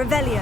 Revelio.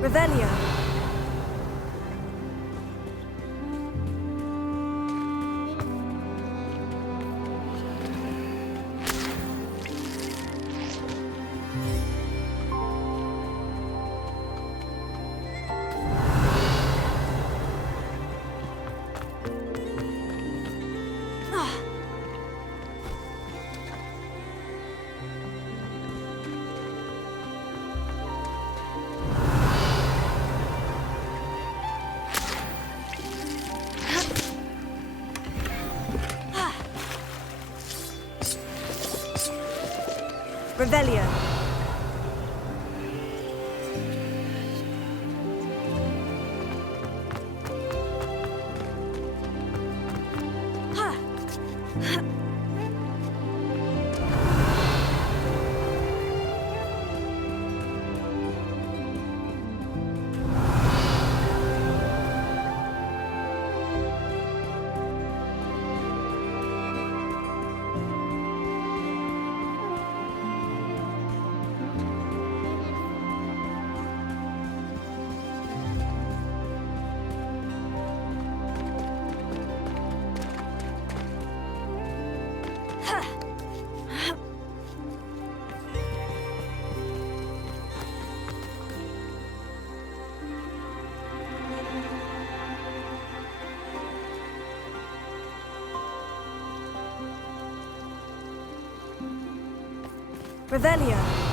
Revelio. Revelio. Revelio.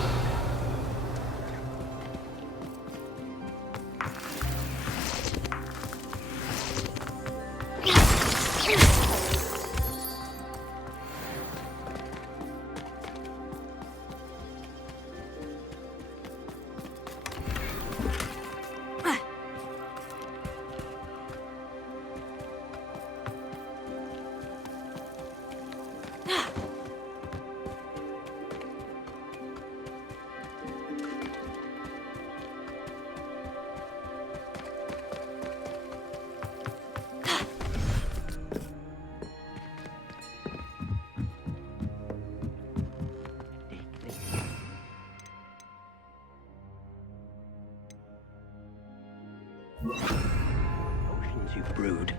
Potions you've brewed.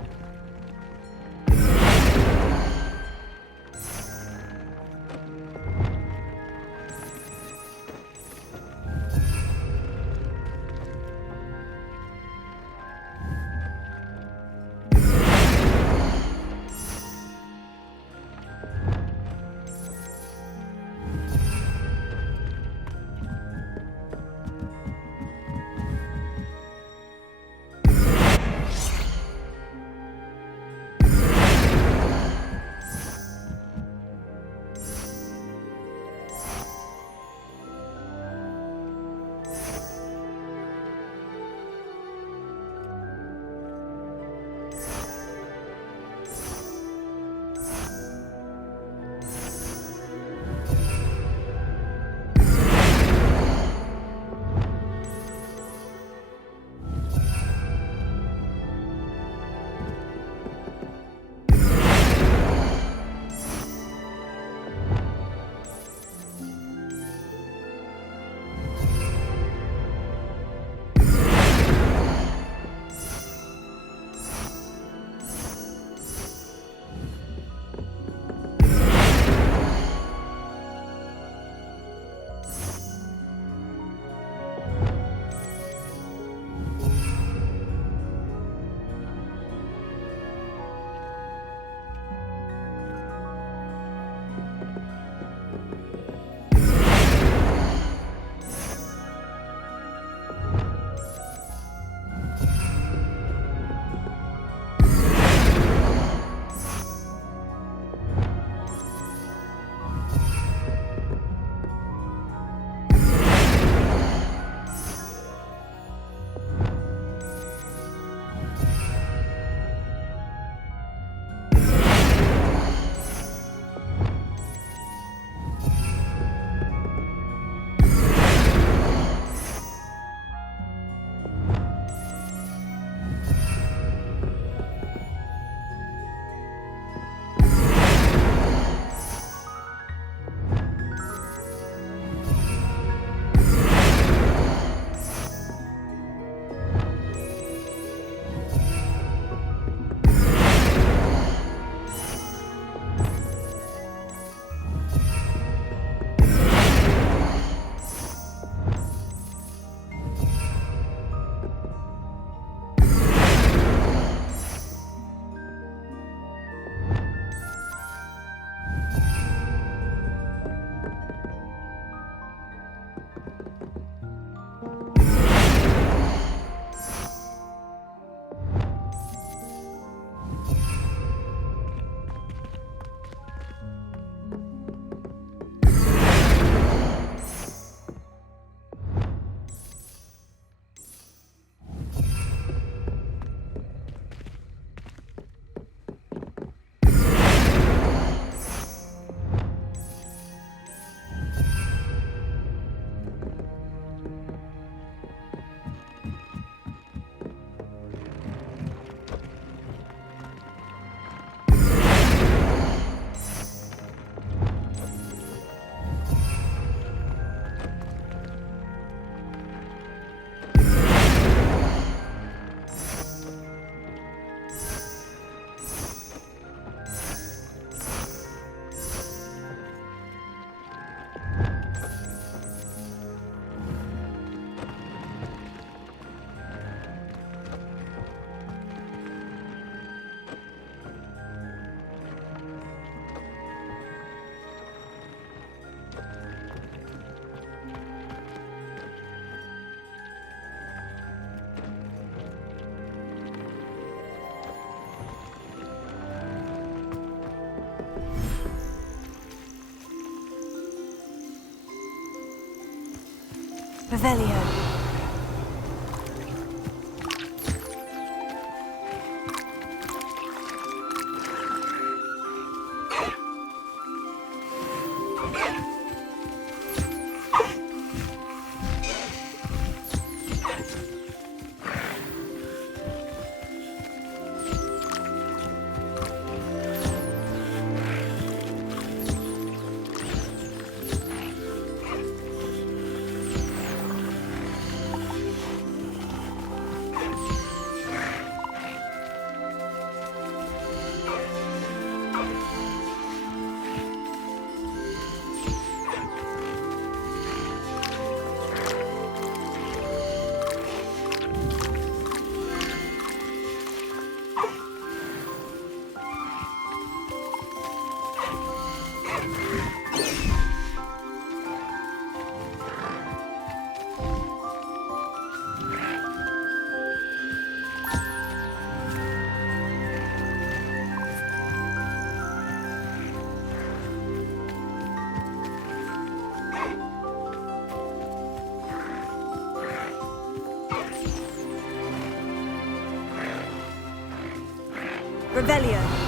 Revelio. Revelio.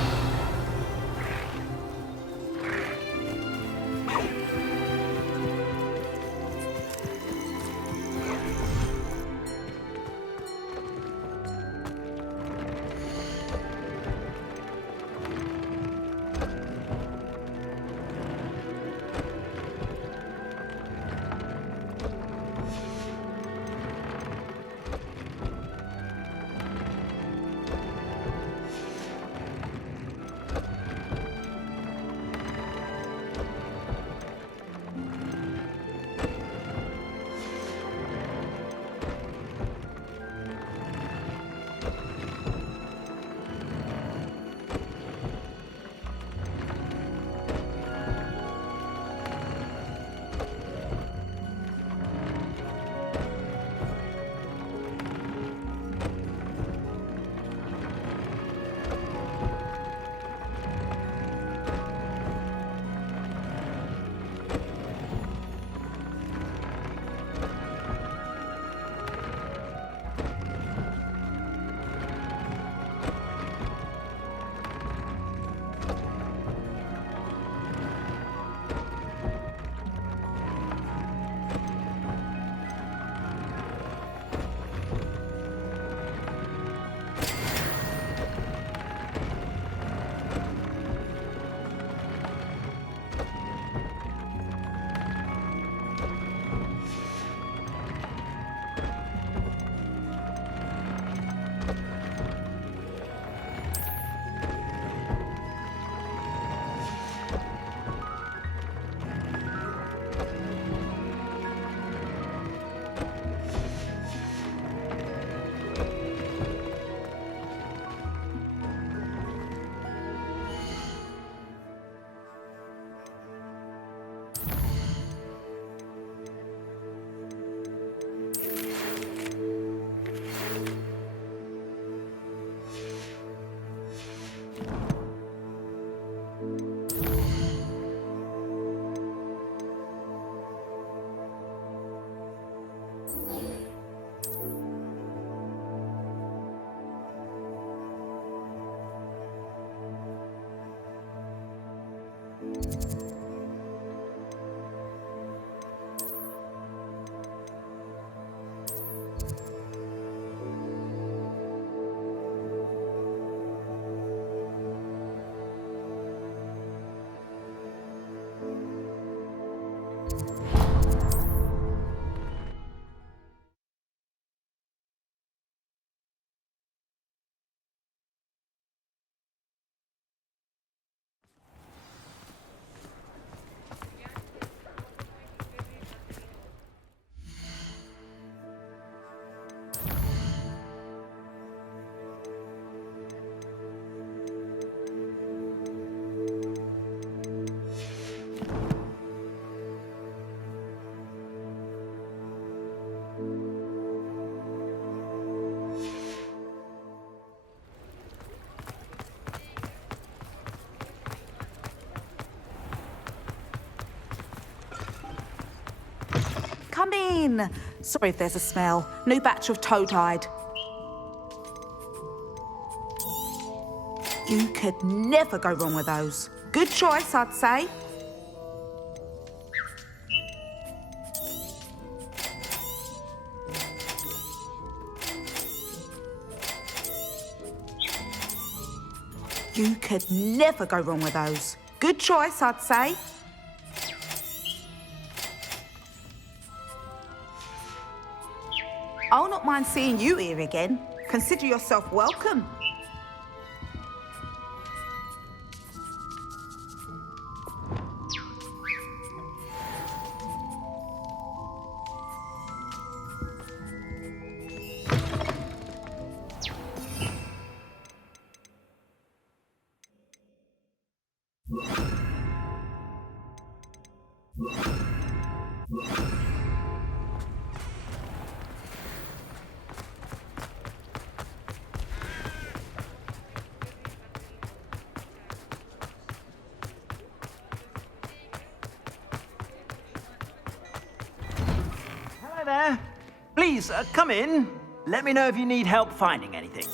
Come in. Sorry if there's a smell. New batch of toad-hide. You could never go wrong with those. Good choice, I'd say. You could never go wrong with those. Good choice, I'd say. I'll not mind seeing you here again. Consider yourself welcome. Hello there. Please, come in. Let me know if you need help finding anything.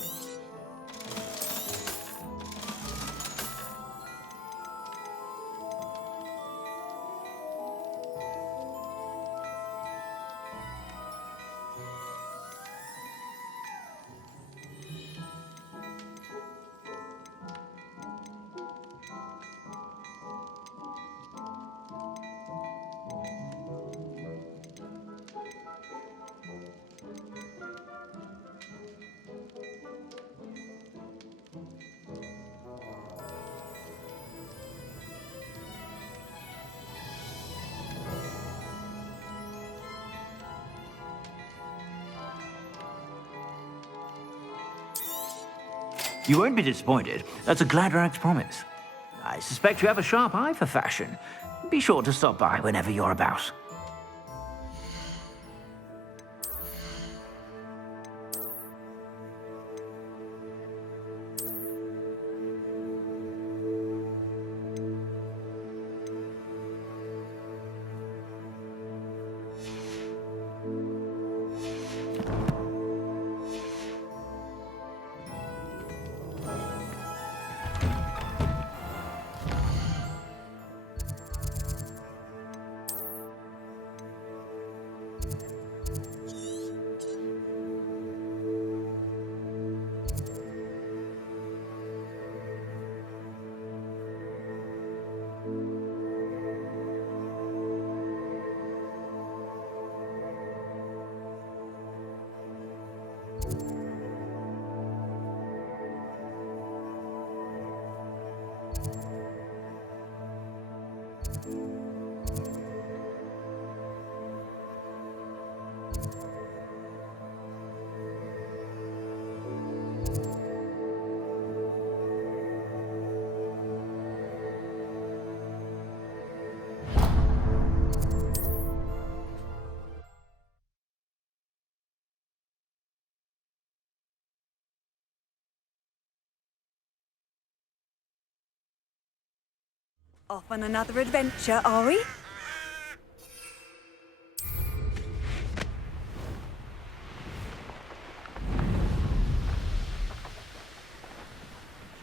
You won't be disappointed. That's a Gladrag's promise. I suspect you have a sharp eye for fashion. Be sure to stop by whenever you're about. Off on another adventure, are we?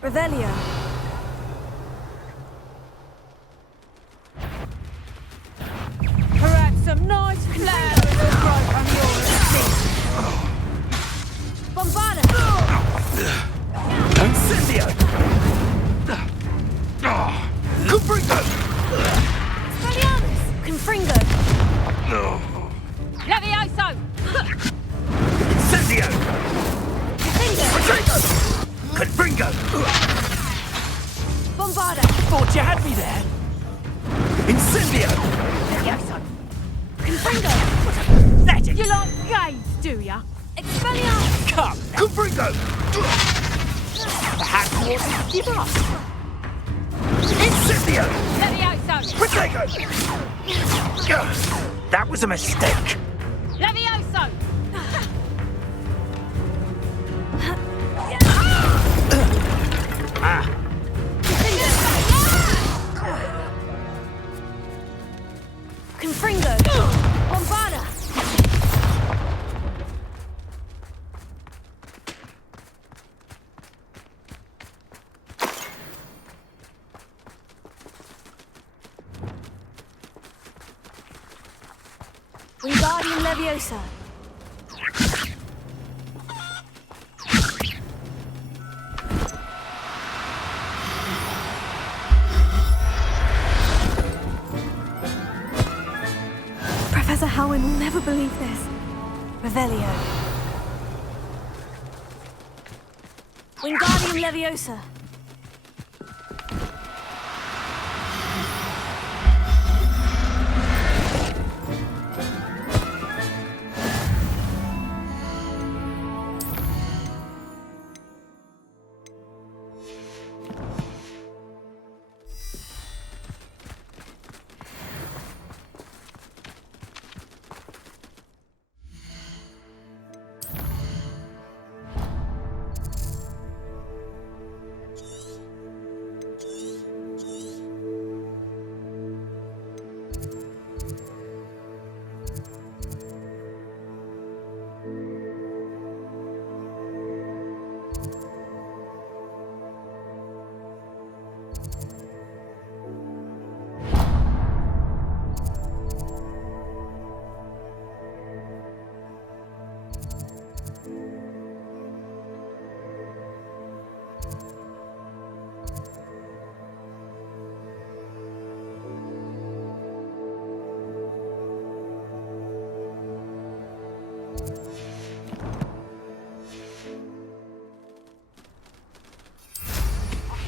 Revelio. Perhaps some nice flowers will grow on your estate. Bombarda! Incendio! Confringo! Spellianus! Confringo! Levioso! Incendio! Confringo! Confringo! Bombarda! Thought you had me there. Incendio! Levioso! Confringo! Magic! You like games, do ya? Expelliarmus! Come! Confringo! Perhaps you want to give up? Incendio! Levioso! Protego! That was a mistake. Levioso! Confringo! Bombarda! Wingardium Leviosa. Professor Howin will never believe this. Revelio. Wingardium Leviosa.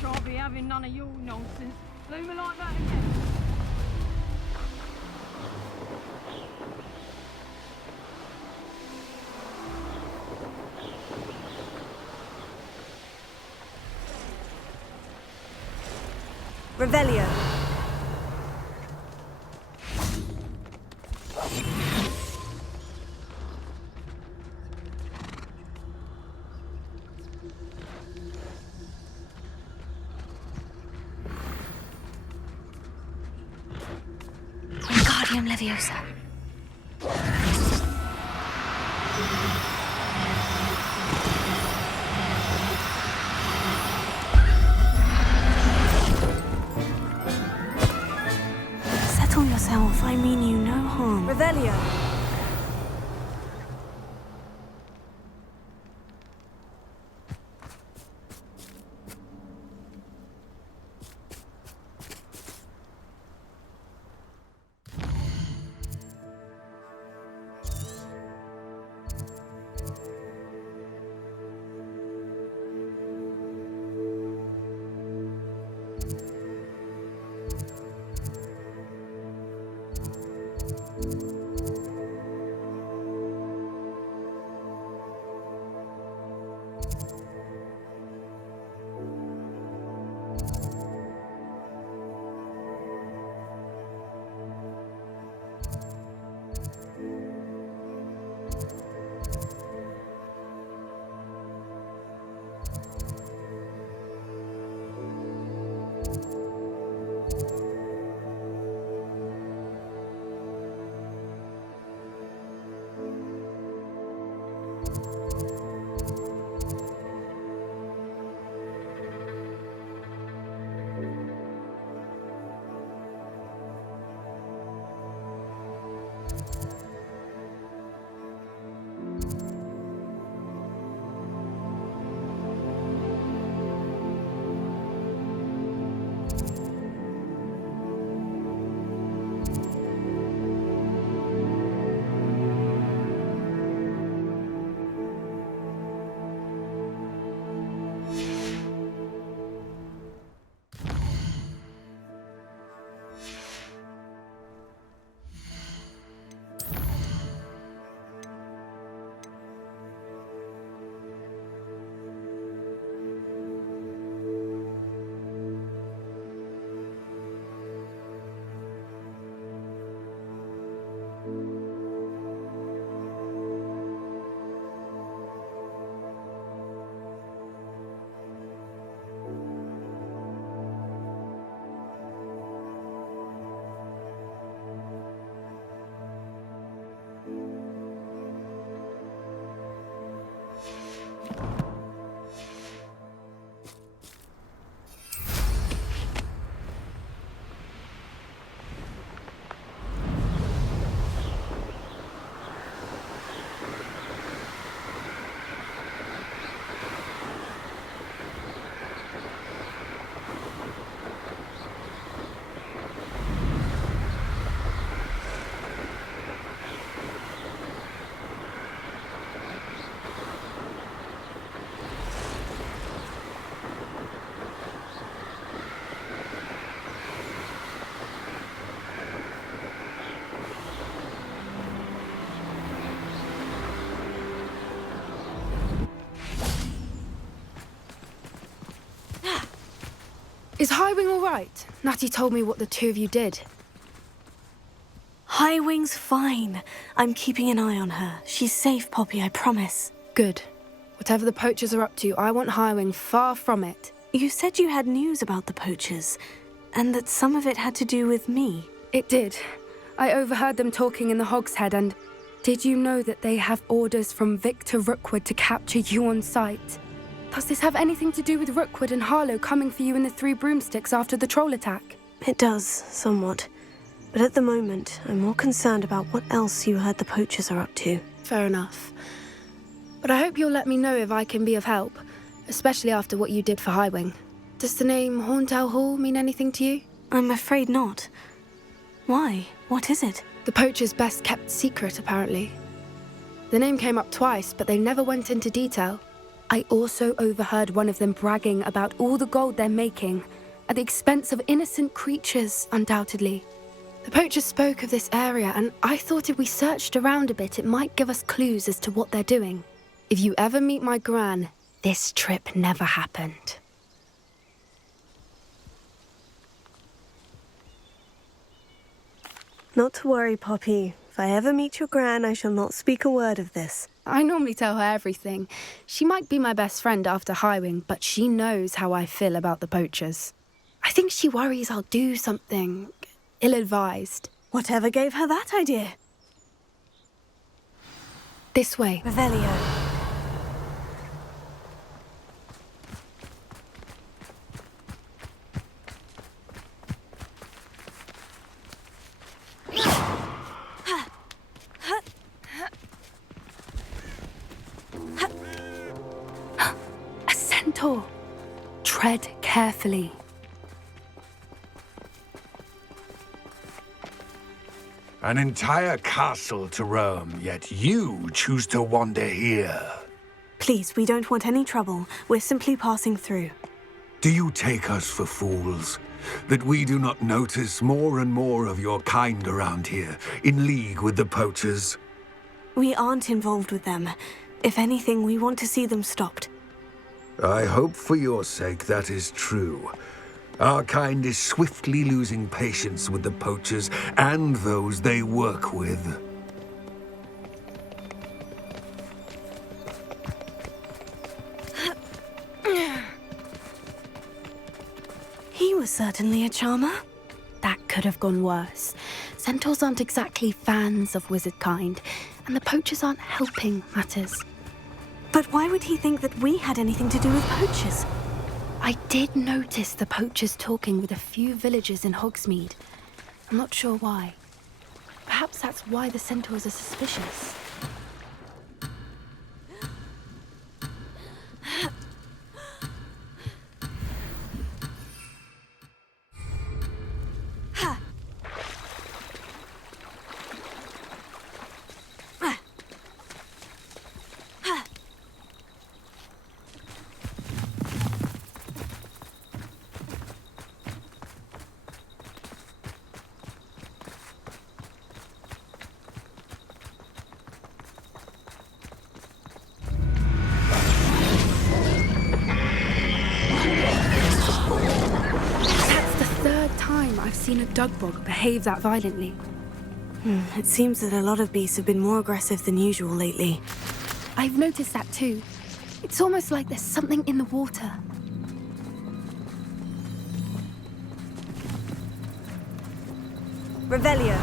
Shan't be having none of your nonsense. Blew me like that again. Revelio. Wingardium Leviosa. Settle yourself, I mean you no harm. Revelio. Is Highwing all right? Natty told me what the two of you did. Highwing's fine. I'm keeping an eye on her. She's safe, Poppy, I promise. Good. Whatever the poachers are up to, I want Highwing far from it. You said you had news about the poachers, and that some of it had to do with me. It did. I overheard them talking in the Hogshead, and did you know that they have orders from Victor Rookwood to capture you on sight? Does this have anything to do with Rookwood and Harlow coming for you in the Three Broomsticks after the troll attack? It does, somewhat. But at the moment, I'm more concerned about what else you heard the poachers are up to. Fair enough. But I hope you'll let me know if I can be of help, especially after what you did for Highwing. Does the name Horntail Hall mean anything to you? I'm afraid not. Why? What is it? The poachers' best kept secret, apparently. The name came up twice, but they never went into detail. I also overheard one of them bragging about all the gold they're making, at the expense of innocent creatures, undoubtedly. The poachers spoke of this area, and I thought if we searched around a bit, it might give us clues as to what they're doing. If you ever meet my gran, this trip never happened. Not to worry, Poppy. If I ever meet your gran, I shall not speak a word of this. I normally tell her everything. She might be my best friend after Highwing, but she knows how I feel about the poachers. I think she worries I'll do something ill-advised. Whatever gave her that idea? This way. Revelio. A centaur. Tread carefully. An entire castle to roam, yet you choose to wander here. Please, we don't want any trouble. We're simply passing through. Do you take us for fools? That we do not notice more and more of your kind around here, in league with the poachers? We aren't involved with them. If anything, we want to see them stopped. I hope for your sake that is true. Our kind is swiftly losing patience with the poachers and those they work with. He was certainly a charmer. That could have gone worse. Centaurs aren't exactly fans of wizard kind, and the poachers aren't helping matters. But why would he think that we had anything to do with poachers? I did notice the poachers talking with a few villagers in Hogsmeade. I'm not sure why. Perhaps that's why the centaurs are suspicious. I've seen a dugbog behave that violently. It seems that a lot of beasts have been more aggressive than usual lately. I've noticed that too. It's almost like there's something in the water. Revelio.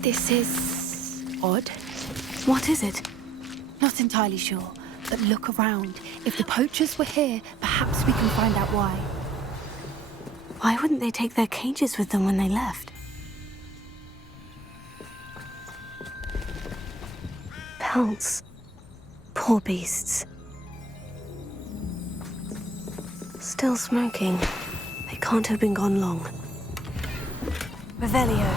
This is odd. What is it? Not entirely sure, but look around. If the poachers were here, perhaps we can find out why. Why wouldn't they take their cages with them when they left? Pelts. Poor beasts. Still smoking. They can't have been gone long. Revelio.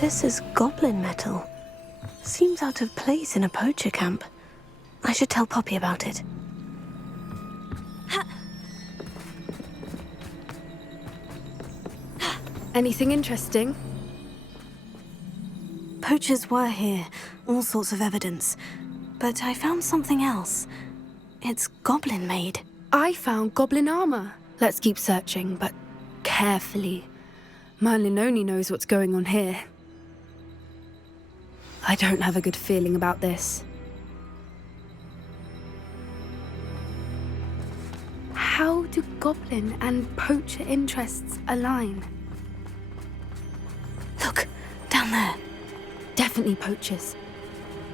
This is goblin metal. Seems out of place in a poacher camp. I should tell Poppy about it. Anything interesting? poachers were here, all sorts of evidence. But I found something else. It's goblin-made. I found goblin armor. Let's keep searching, but carefully. Merlin only knows what's going on here. I don't have a good feeling about this. How do goblin and poacher interests align? Look, down there. Definitely poachers.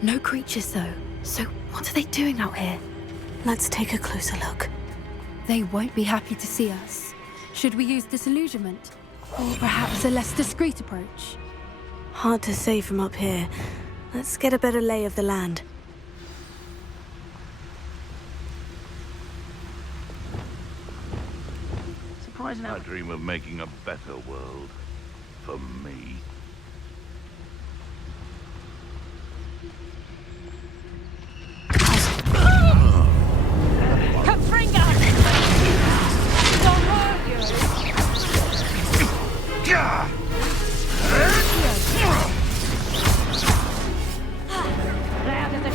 No creatures, though. So what are they doing out here? Let's take a closer look. They won't be happy to see us. Should we use disillusionment? Or perhaps a less discreet approach? Hard to say from up here. Let's get a better lay of the land. Surprising I dream of making a better world. For me. Confringo! Don't hurt you! Loud as a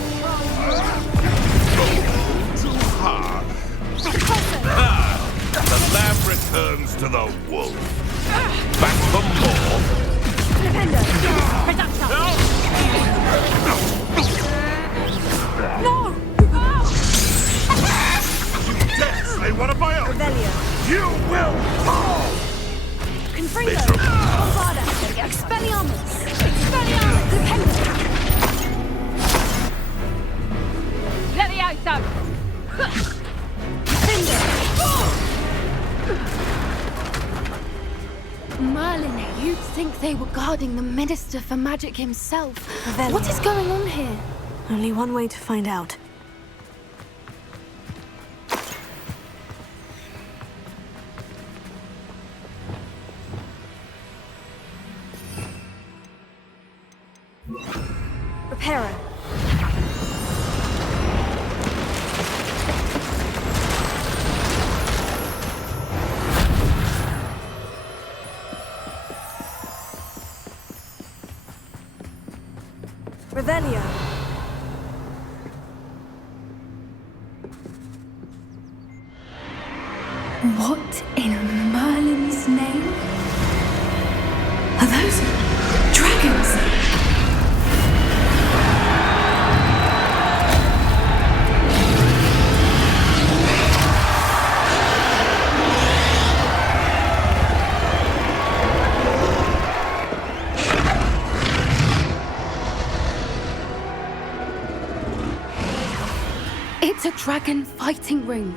Too hard. The lamb returns to the wolf. Back for more. Defender! Reductor! No! Dare say one of my own. Revelio. You will fall. Confringo! Miserable. Bombarda! Expelliarmus! Expelliarmus! Defender! Levioso! Defender! Merlin, you'd think they were guarding the Minister for Magic himself. Revelio. What is going on here? Only one way to find out. Reparo. Revelio. What in Merlin's name? Are those dragons? It's a dragon fighting ring.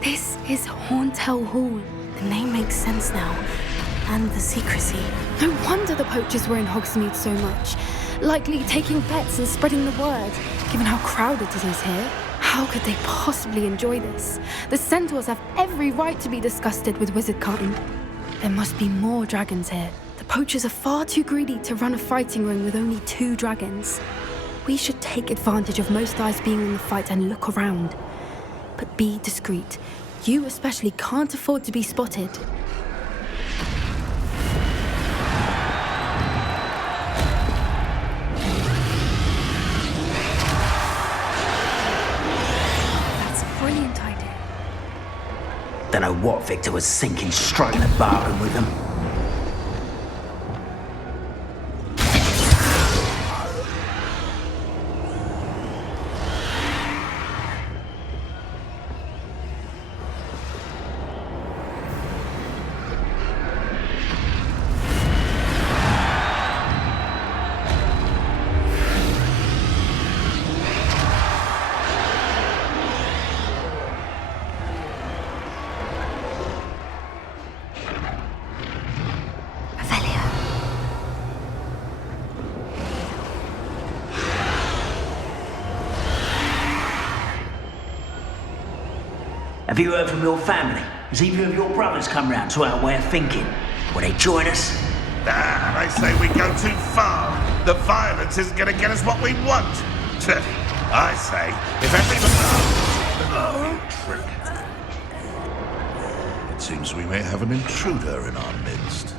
This is Hauntel Hall. The name makes sense now. And the secrecy. No wonder the poachers were in Hogsmeade so much. Likely taking bets and spreading the word, given how crowded it is here. How could they possibly enjoy this? The centaurs have every right to be disgusted with wizard kind. There must be more dragons here. The poachers are far too greedy to run a fighting ring with only 2 dragons. We should take advantage of most eyes being in the fight and look around. But be discreet. You especially can't afford to be spotted. That's a brilliant idea. Don't know what Victor was thinking, striking a bargain with them. Have you heard from your family? Has either of your brothers come round to our way of thinking? Will they join us? They say we go too far. The violence isn't going to get us what we want. I say, if everyone... trick. It seems we may have an intruder in our midst.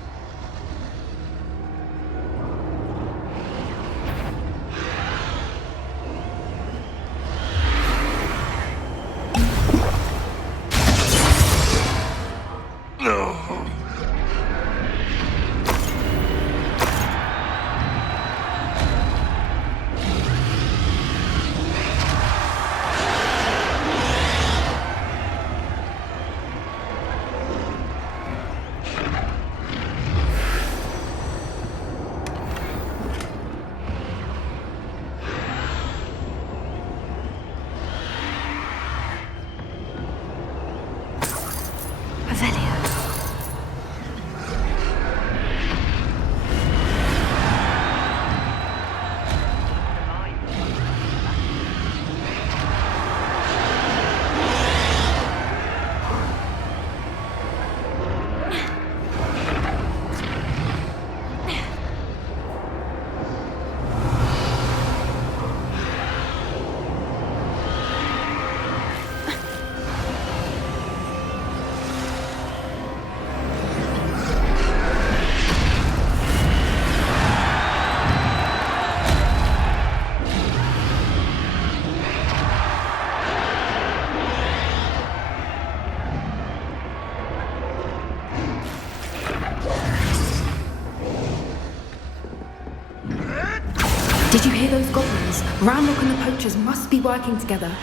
Did you hear those goblins? Ramlock and the poachers must be working together.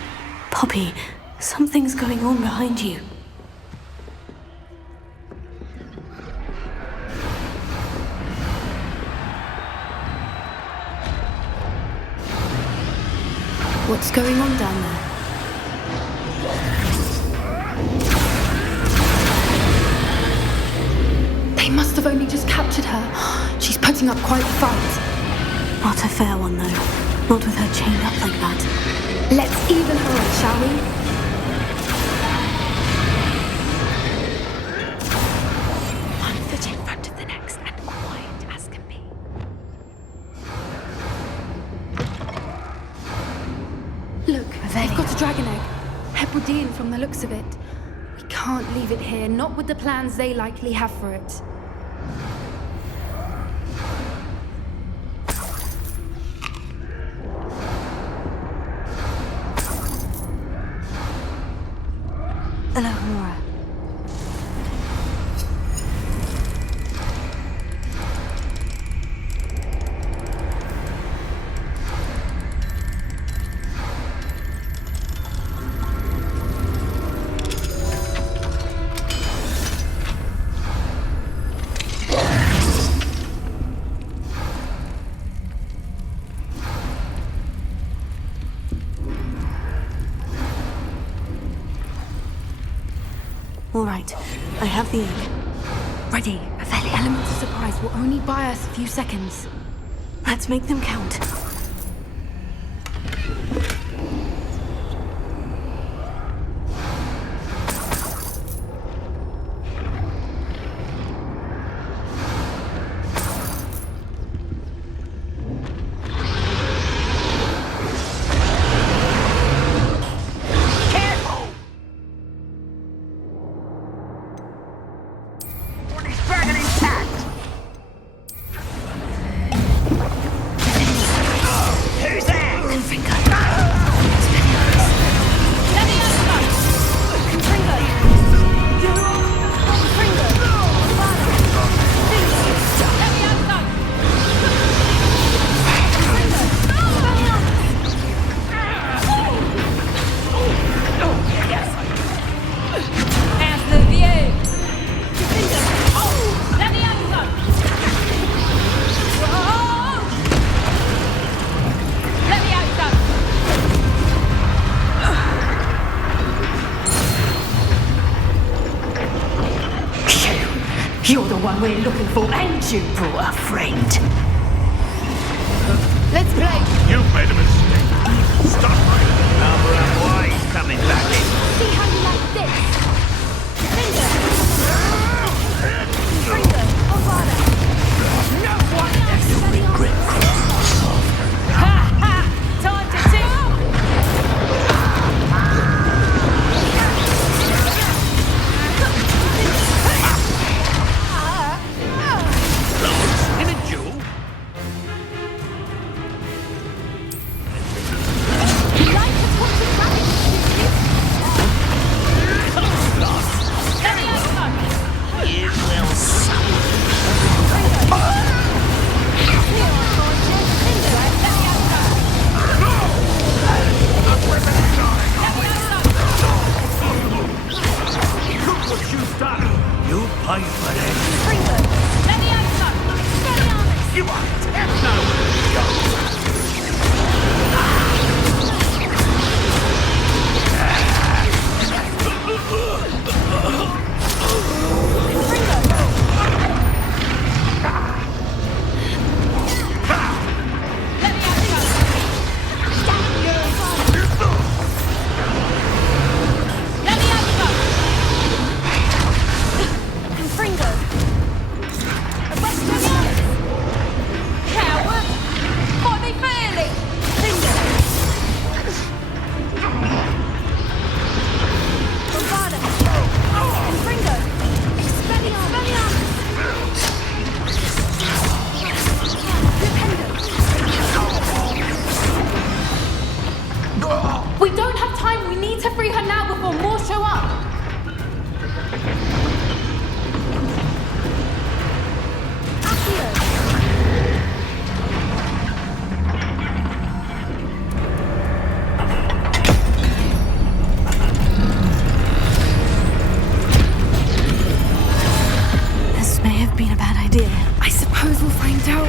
Poppy, something's going on behind you. What's going on down there? They must have only just captured her. She's putting up quite a fight. Not a fair one, though. Not with her chained up like that. Let's even her up, shall we? One foot in front of the next and quiet as can be. Look, they've got a dragon egg. Hebridean from the looks of it. We can't leave it here, not with the plans they likely have for it. Hello, Nora. All right, I have the egg. Ready. The element of surprise will only buy us a few seconds. Let's make them count. You're the one we're looking for, and you brought a friend. Let's play. You've made a mistake. Stop right. Why he's coming back in. See how you like this. Finger. Finger. Ovada. No one ever regret crossing us off. Ha ha! Time to sing! In a duel? Life is what you paper then. Springboard! Let me over! Steady armors! You are techno! We don't have time. We need to free her now before more show up. This may have been a bad idea. I suppose we'll find out.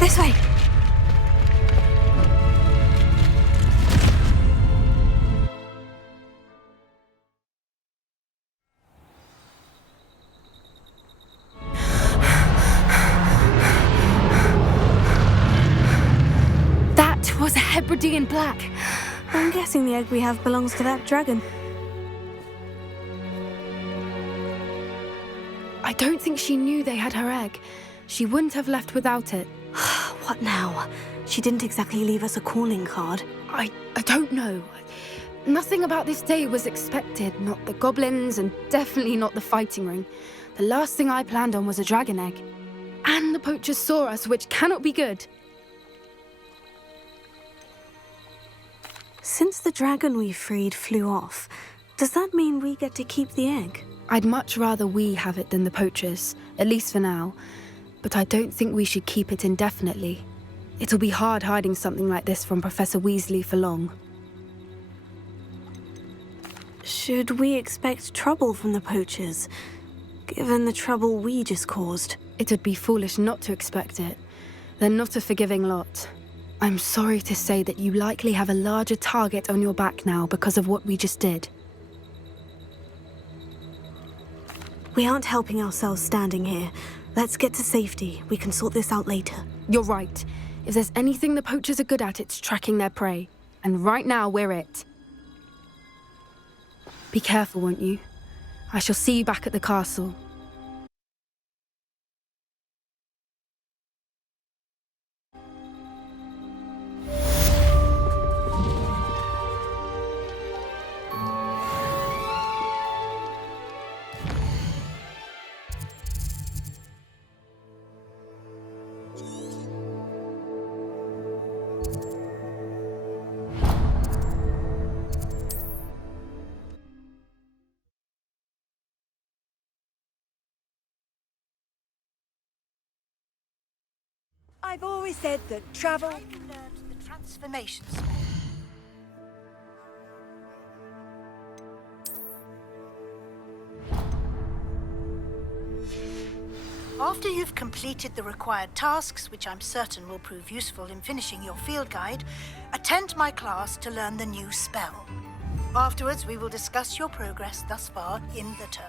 This way. That was a Hebridean black. I'm guessing the egg we have belongs to that dragon. I don't think she knew they had her egg. She wouldn't have left without it. What now? She didn't exactly leave us a calling card. I don't know. Nothing about this day was expected. Not the goblins, and definitely not the fighting ring. The last thing I planned on was a dragon egg. And the poachers saw us, which cannot be good. Since the dragon we freed flew off, does that mean we get to keep the egg? I'd much rather we have it than the poachers, at least for now. But I don't think we should keep it indefinitely. It'll be hard hiding something like this from Professor Weasley for long. Should we expect trouble from the poachers, given the trouble we just caused? It would be foolish not to expect it. They're not a forgiving lot. I'm sorry to say that you likely have a larger target on your back now because of what we just did. We aren't helping ourselves standing here. Let's get to safety. We can sort this out later. You're right. If there's anything the poachers are good at, it's tracking their prey. And right now, we're it. Be careful, won't you? I shall see you back at the castle. I've always said that travel... I've learned the transformation spell. After you've completed the required tasks, which I'm certain will prove useful in finishing your field guide, attend my class to learn the new spell. Afterwards, we will discuss your progress thus far in the term.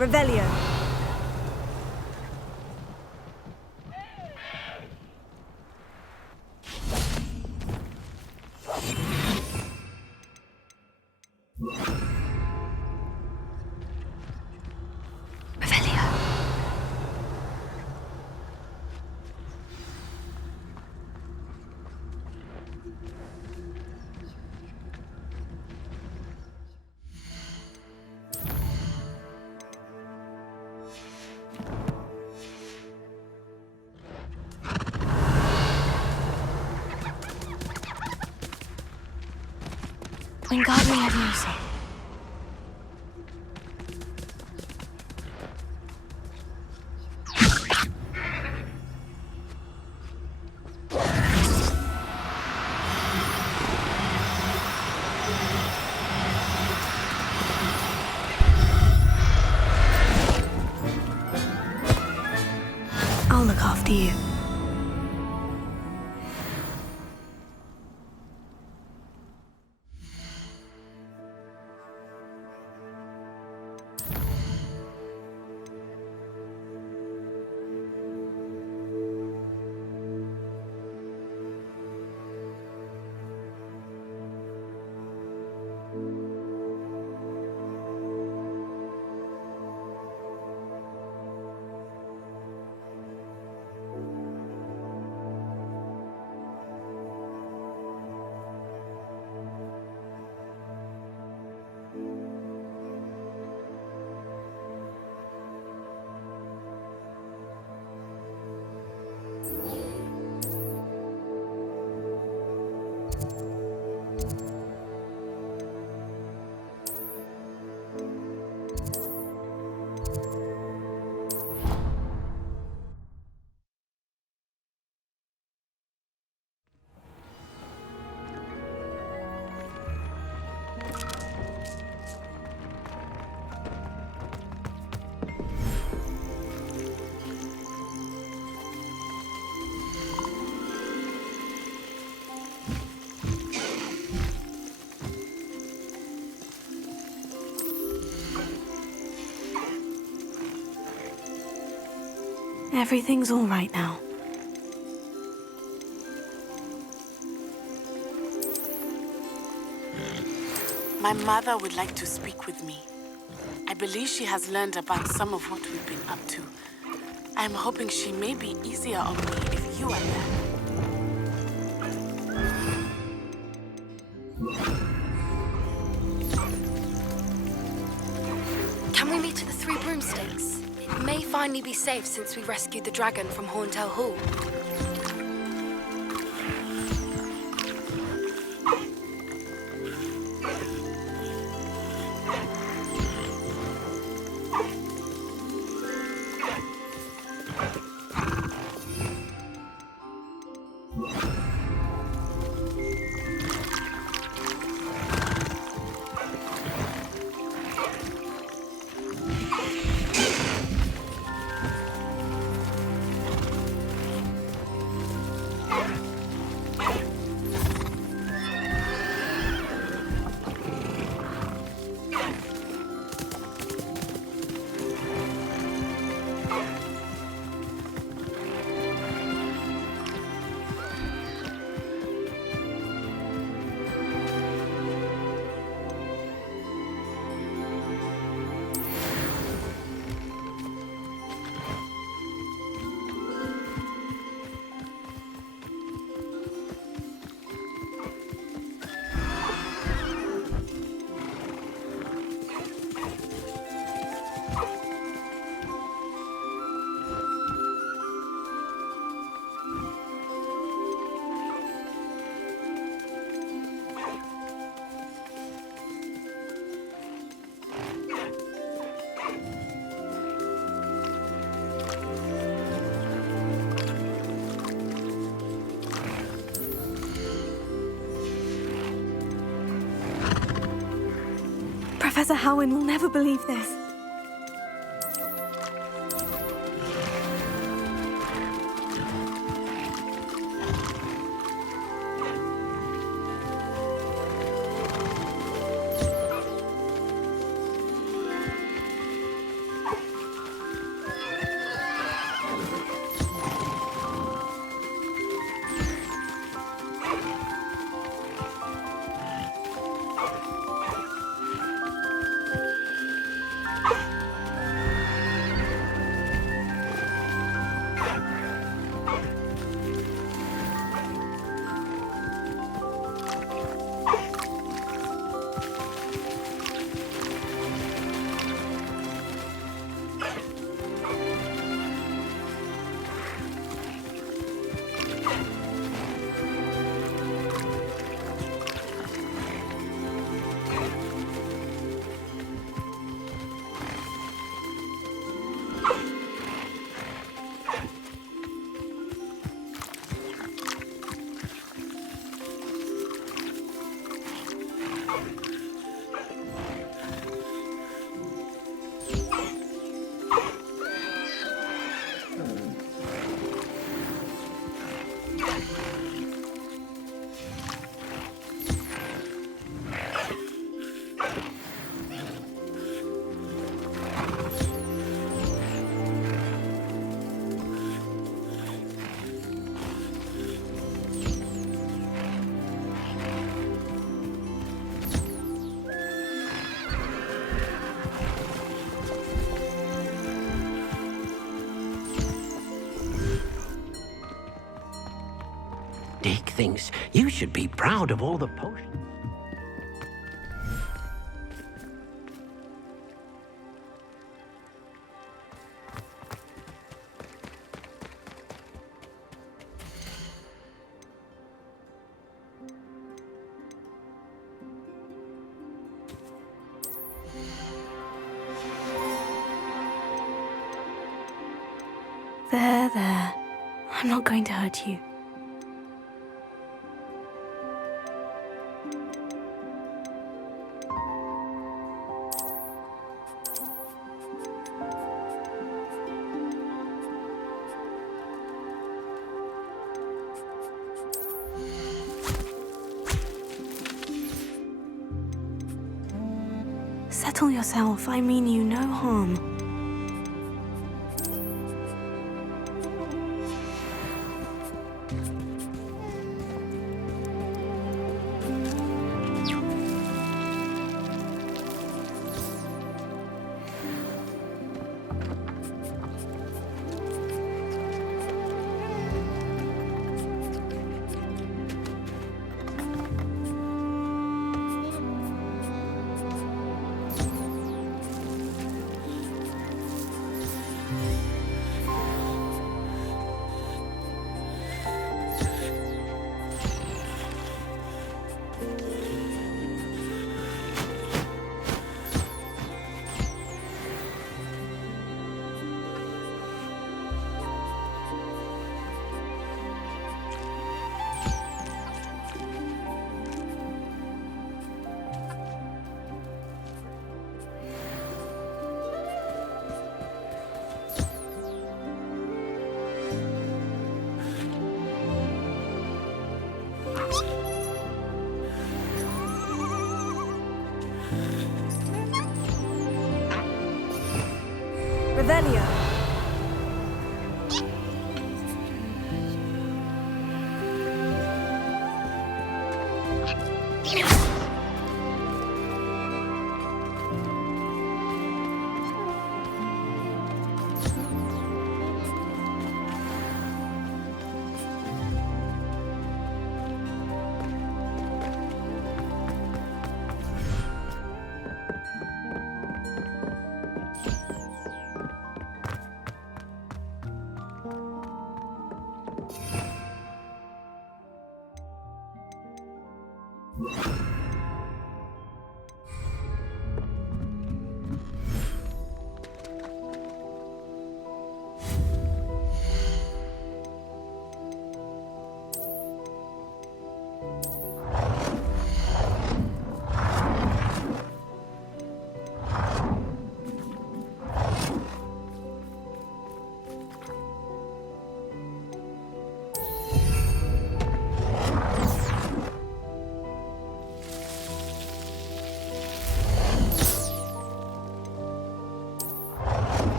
Revelio. Wingardium Leviosa. I'll look after you. Everything's all right now. My mother would like to speak with me. I believe she has learned about some of what we've been up to. I'm hoping she may be easier on me if you are there. Can we meet at the Three Broomsticks? It may finally be safe since we rescued the dragon from Horntail Hall. Professor Howin will never believe this. Dick thinks you should be proud of all the potions. There. I'm not going to hurt you. Settle yourself. I mean you no harm. Revelio.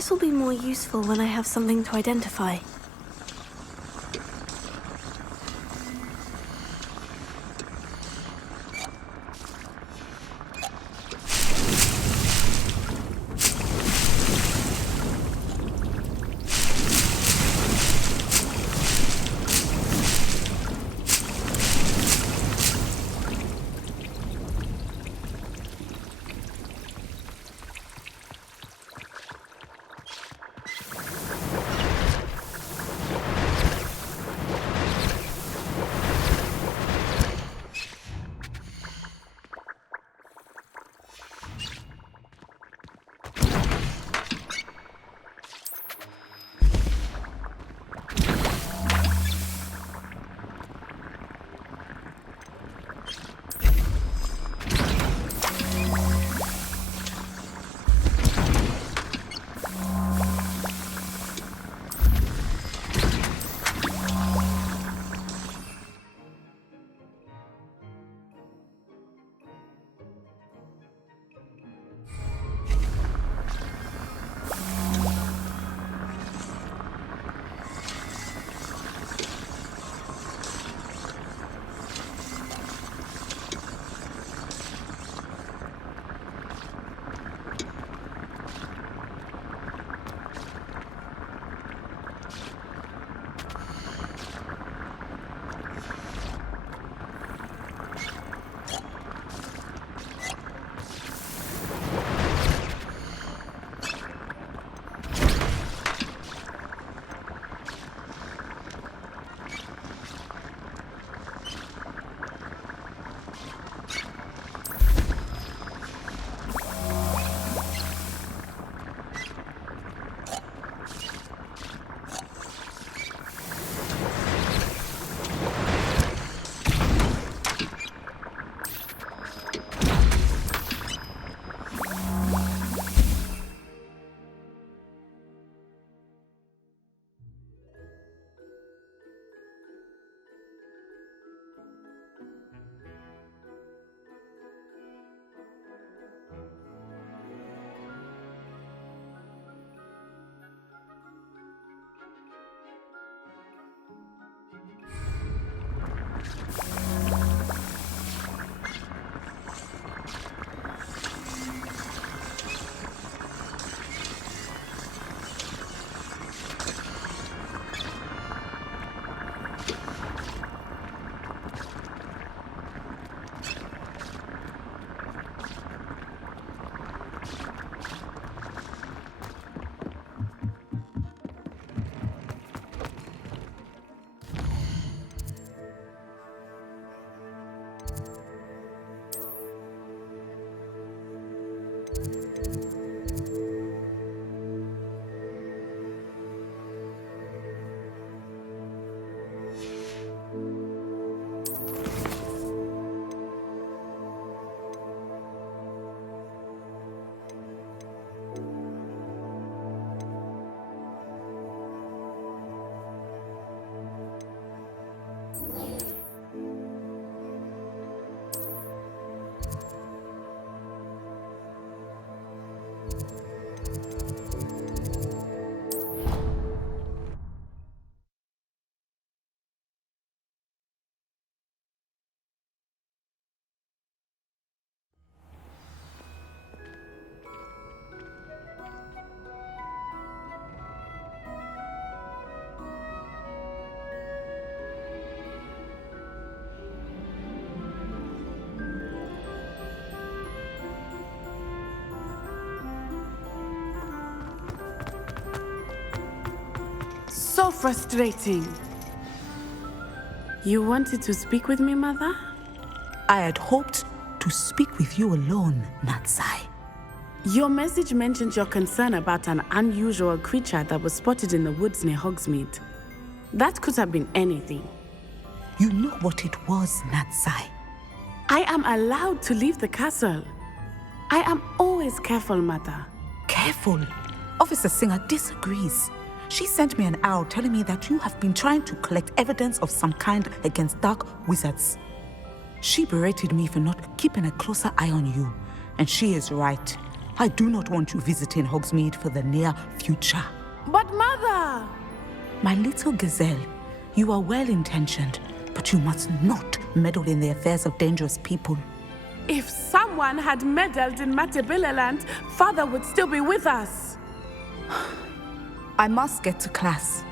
This will be more useful when I have something to identify. So frustrating. You wanted to speak with me, Mother? I had hoped to speak with you alone, Natsai. Your message mentioned your concern about an unusual creature that was spotted in the woods near Hogsmeade. That could have been anything. You know what it was, Natsai. I am allowed to leave the castle. I am always careful, Mother. Careful? Officer Singer disagrees. She sent me an owl telling me that you have been trying to collect evidence of some kind against dark wizards. She berated me for not keeping a closer eye on you, and she is right. I do not want you visiting Hogsmeade for the near future. But Mother! My little gazelle, you are well-intentioned, but you must not meddle in the affairs of dangerous people. If someone had meddled in Matabeleland, Father would still be with us. I must get to class.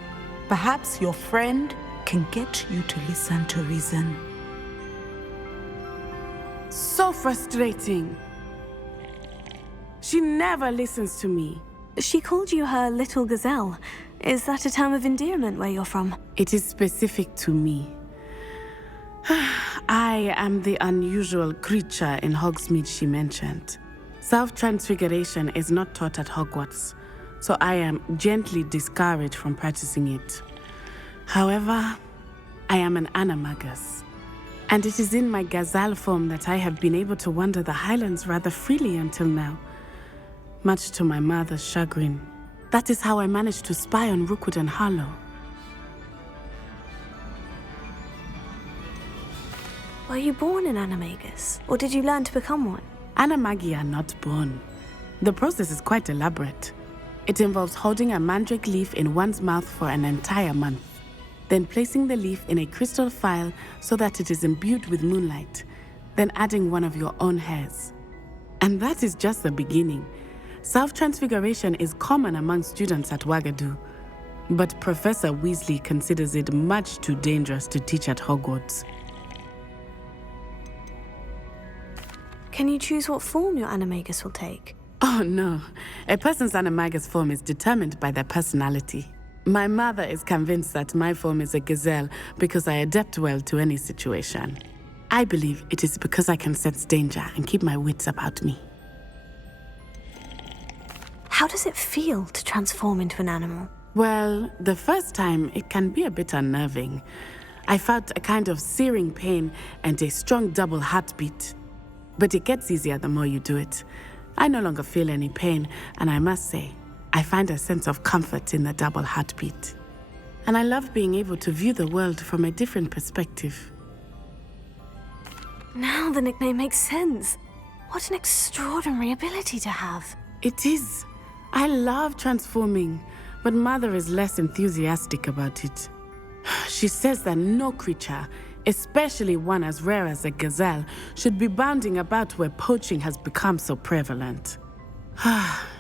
Perhaps your friend can get you to listen to reason. So frustrating. She never listens to me. She called you her little gazelle. Is that a term of endearment where you're from? It is specific to me. I am the unusual creature in Hogsmeade she mentioned. Self-transfiguration is not taught at Hogwarts, so I am gently discouraged from practicing it. However, I am an animagus, and it is in my gazelle form that I have been able to wander the Highlands rather freely until now, much to my mother's chagrin. That is how I managed to spy on Rookwood and Harlow. Were you born an animagus, or did you learn to become one? Animagi are not born. The process is quite elaborate. It involves holding a mandrake leaf in one's mouth for an entire month, then placing the leaf in a crystal phial so that it is imbued with moonlight, then adding one of your own hairs. And that is just the beginning. Self-transfiguration is common among students at Wagadu, but Professor Weasley considers it much too dangerous to teach at Hogwarts. Can you choose what form your animagus will take? Oh no, a person's animagus form is determined by their personality. My mother is convinced that my form is a gazelle because I adapt well to any situation. I believe it is because I can sense danger and keep my wits about me. How does it feel to transform into an animal? Well, the first time it can be a bit unnerving. I felt a kind of searing pain and a strong double heartbeat. But it gets easier the more you do it. I no longer feel any pain, and I must say, I find a sense of comfort in the double heartbeat. And I love being able to view the world from a different perspective. Now the nickname makes sense. What an extraordinary ability to have. It is. I love transforming, but Mother is less enthusiastic about it. She says that no creature, especially one as rare as a gazelle, should be bounding about where poaching has become so prevalent.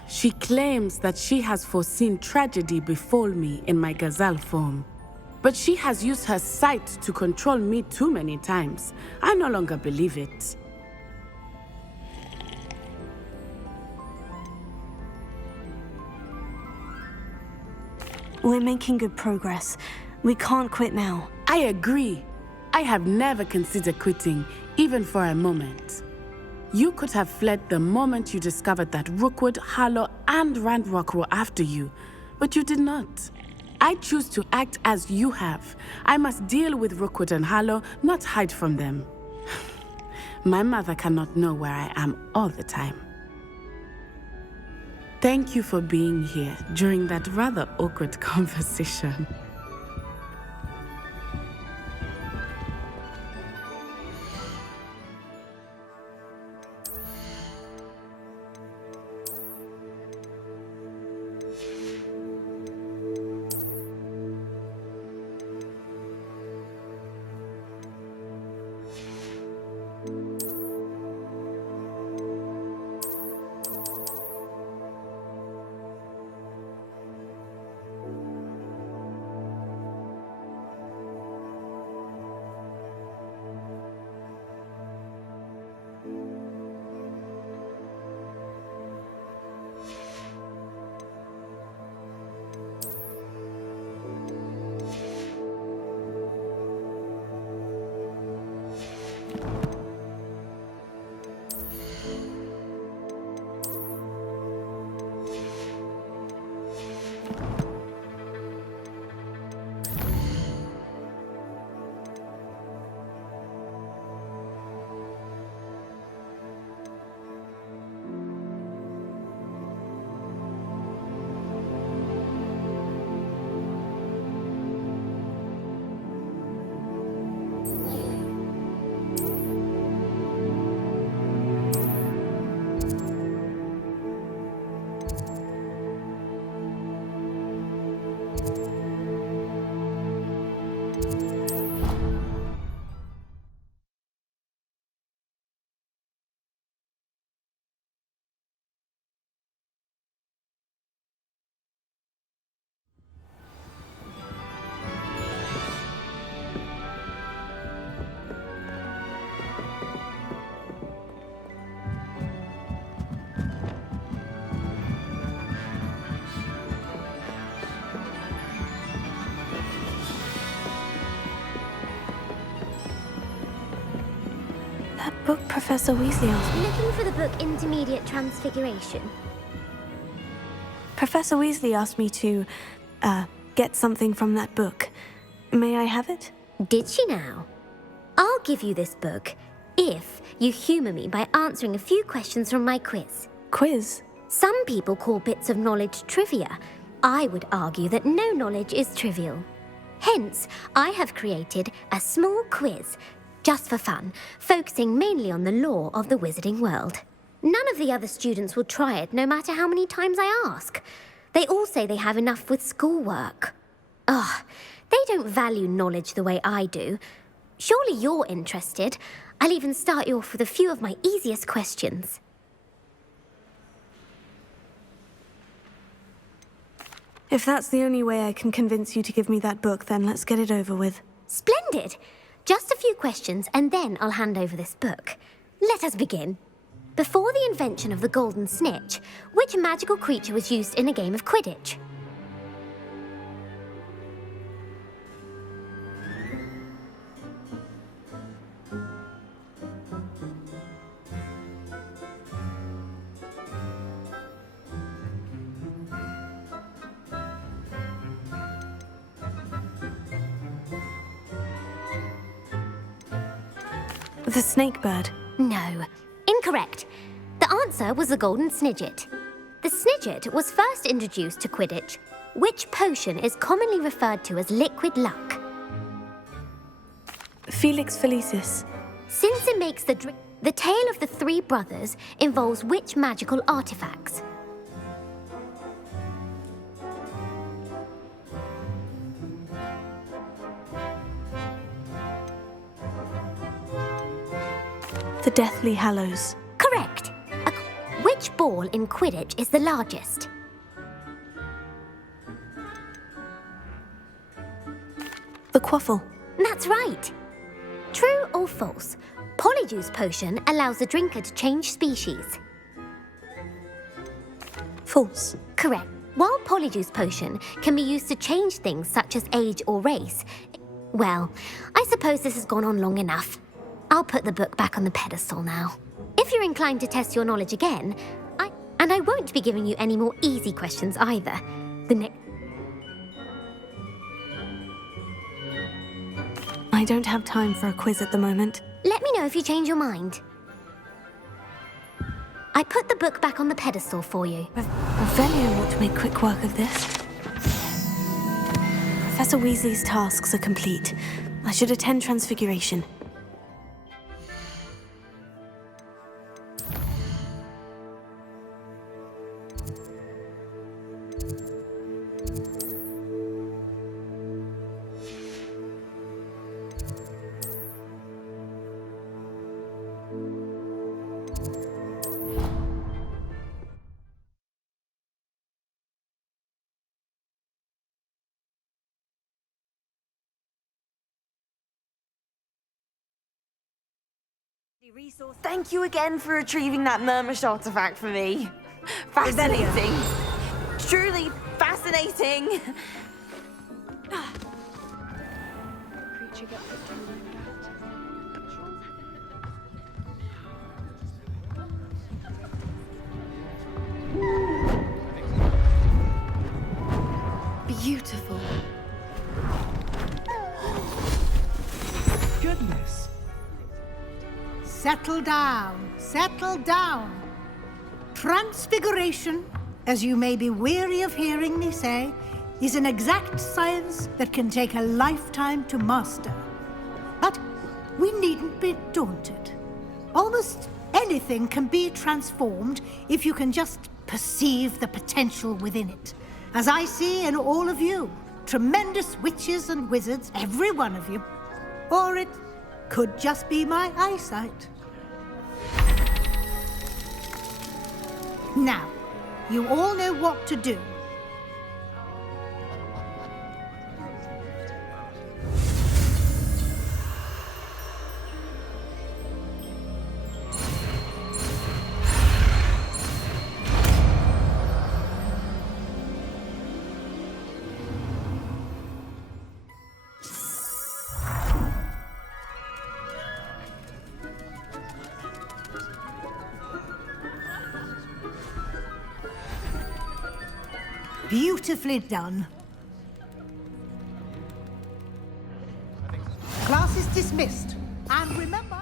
She claims that she has foreseen tragedy befall me in my gazelle form. But she has used her sight to control me too many times. I no longer believe it. We're making good progress. We can't quit now. I agree. I have never considered quitting, even for a moment. You could have fled the moment you discovered that Rookwood, Harlow, and Ranrock were after you, but you did not. I choose to act as you have. I must deal with Rookwood and Harlow, not hide from them. My mother cannot know where I am all the time. Thank you for being here during that rather awkward conversation. That book Professor Weasley asked me. Looking for the book Intermediate Transfiguration? Professor Weasley asked me to, get something from that book. May I have it? Did she now? I'll give you this book if you humour me by answering a few questions from my quiz. Quiz? Some people call bits of knowledge trivia. I would argue that no knowledge is trivial. Hence, I have created a small quiz, just for fun, focusing mainly on the lore of the wizarding world. None of the other students will try it, no matter how many times I ask. They all say they have enough with schoolwork. Ugh, they don't value knowledge the way I do. Surely you're interested. I'll even start you off with a few of my easiest questions. If that's the only way I can convince you to give me that book, then let's get it over with. Splendid! Just a few questions, and then I'll hand over this book. Let us begin. Before the invention of the golden snitch, which magical creature was used in a game of Quidditch? The snake bird. No. Incorrect. The answer was the golden snidget. The snidget was first introduced to Quidditch. Which potion is commonly referred to as liquid luck? Felix Felicis. Since it makes the drink... The tale of the three brothers involves which magical artifacts? The Deathly Hallows. Correct. Which ball in Quidditch is the largest? The Quaffle. That's right. True or false? Polyjuice potion allows the drinker to change species. False. Correct. While Polyjuice potion can be used to change things such as age or race, well, I suppose this has gone on long enough. I'll put the book back on the pedestal now. If you're inclined to test your knowledge again, I won't be giving you any more easy questions either. I don't have time for a quiz at the moment. Let me know if you change your mind. I put the book back on the pedestal for you. Revelio ought to make quick work of this. Professor Weasley's tasks are complete. I should attend Transfiguration. Thank you again for retrieving that Murmush artifact for me. Fascinating. Truly fascinating. Creature gets it Beautiful. Goodness. Settle down, settle down. Transfiguration, as you may be weary of hearing me say, is an exact science that can take a lifetime to master. But we needn't be daunted. Almost anything can be transformed if you can just perceive the potential within it. As I see in all of you, tremendous witches and wizards, every one of you. Or it could just be my eyesight. Now, you all know what to do. Beautifully done. Class is dismissed. And remember...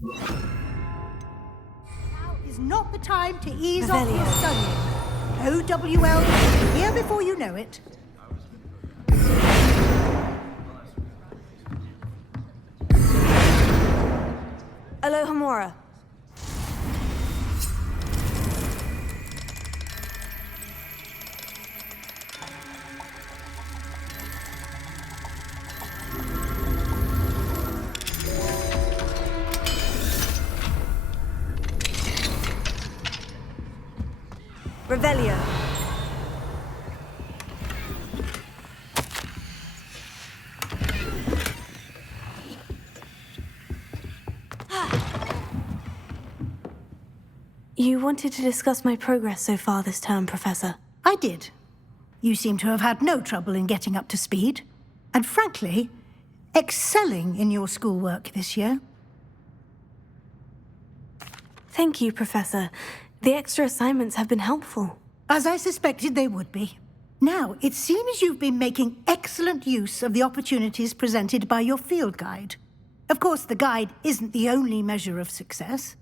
Now is not the time to ease off your studying. OWL will be here before you know it. Alohomora. Revelio. You wanted to discuss my progress so far this term, Professor. I did. You seem to have had no trouble in getting up to speed. And frankly, excelling in your schoolwork this year. Thank you, Professor. The extra assignments have been helpful. As I suspected they would be. Now, it seems you've been making excellent use of the opportunities presented by your field guide. Of course, the guide isn't the only measure of success.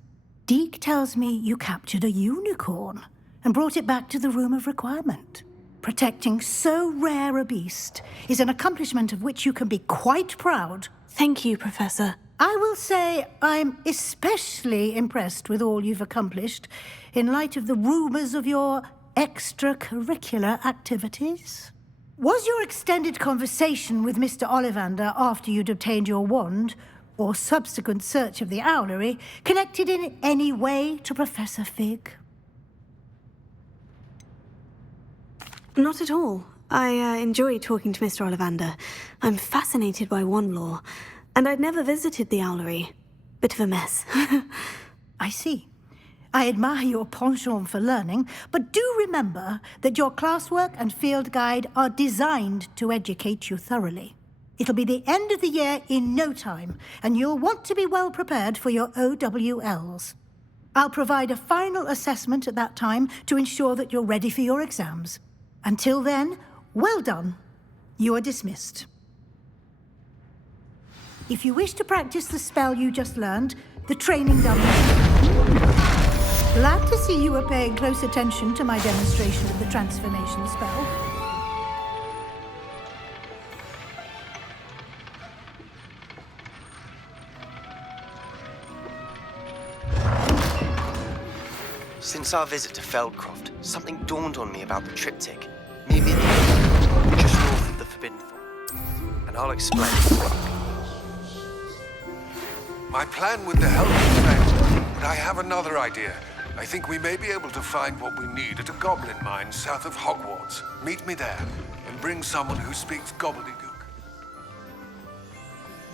Deke tells me you captured a unicorn and brought it back to the Room of Requirement. Protecting so rare a beast is an accomplishment of which you can be quite proud. Thank you, Professor. I will say I'm especially impressed with all you've accomplished in light of the rumors of your extracurricular activities. Was your extended conversation with Mr. Ollivander after you'd obtained your wand, or subsequent search of the owlery, connected in any way to Professor Fig? Not at all. I enjoy talking to Mr. Ollivander. I'm fascinated by wand lore, and I'd never visited the owlery. Bit of a mess. I see. I admire your penchant for learning, but do remember that your classwork and field guide are designed to educate you thoroughly. It'll be the end of the year in no time, and you'll want to be well prepared for your OWLs. I'll provide a final assessment at that time to ensure that you're ready for your exams. Until then, well done. You are dismissed. If you wish to practice the spell you just learned, the training done. Glad to see you were paying close attention to my demonstration of the transformation spell. Since our visit to Feldcroft, something dawned on me about the triptych. Maybe just north of the Forbidden Forest. And I'll explain. My plan with the help failed, but I have another idea. I think we may be able to find what we need at a goblin mine south of Hogwarts. Meet me there, and bring someone who speaks gobbledygook.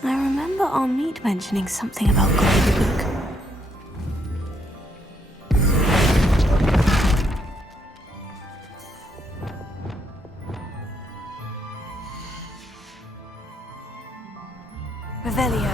I remember our meet mentioning something about gobbledygook. Revelio.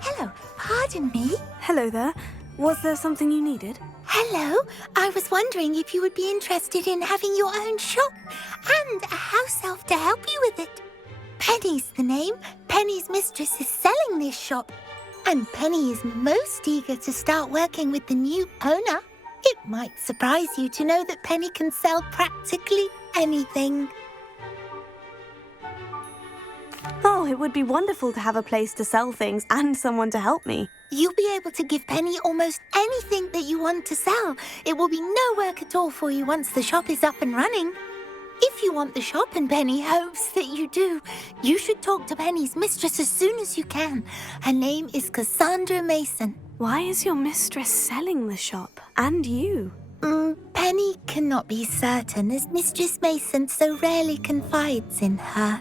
Hello, pardon me? Hello there. Was there something you needed? Hello. I was wondering if you would be interested in having your own shop and a house elf to help you with it. Penny's the name. Penny's mistress is selling this shop, and Penny is most eager to start working with the new owner. It might surprise you to know that Penny can sell practically anything. Oh, it would be wonderful to have a place to sell things and someone to help me. You'll be able to give Penny almost anything that you want to sell. It will be no work at all for you once the shop is up and running. If you want the shop and Penny hopes that you do, you should talk to Penny's mistress as soon as you can. Her name is Cassandra Mason. Why is your mistress selling the shop? And you? Penny cannot be certain, as Mistress Mason so rarely confides in her.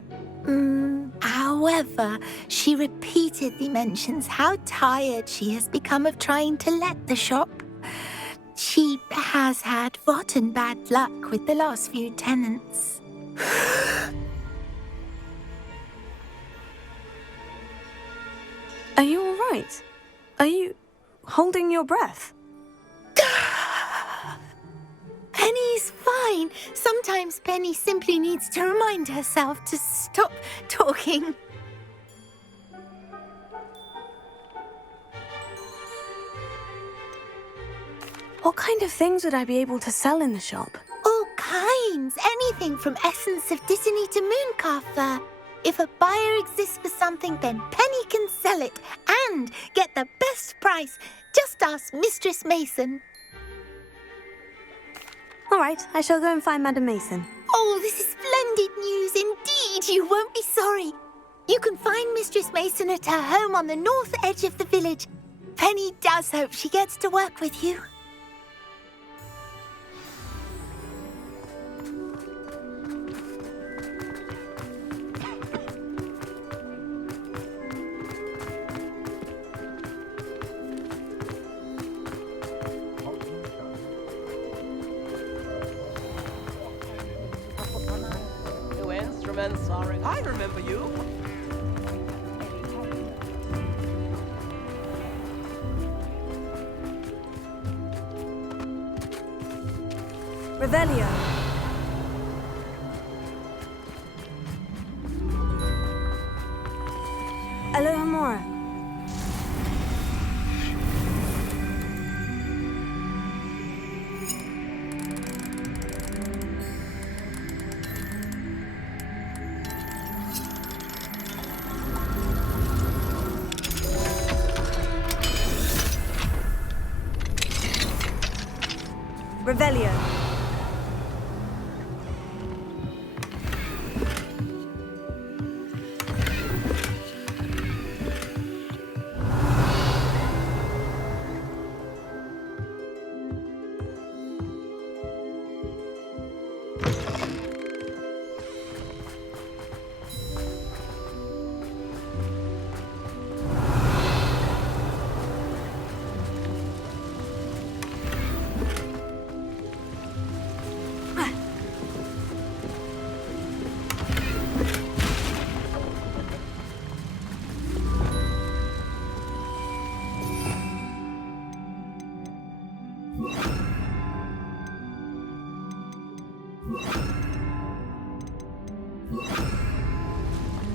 However, she repeatedly mentions how tired she has become of trying to let the shop. She has had rotten bad luck with the last few tenants. Are you all right? Are you holding your breath? Penny's fine. Sometimes Penny simply needs to remind herself to stop talking. What kind of things would I be able to sell in the shop? All kinds. Anything from essence of Dittany to Mooncar fur. If a buyer exists for something, then Penny can sell it and get the best price. Just ask Mistress Mason. All right, I shall go and find Madam Mason. Oh, this is splendid news indeed. You won't be sorry. You can find Mistress Mason at her home on the north edge of the village. Penny does hope she gets to work with you. Sorry, I remember you. Revelio. Alohomora. Revelio.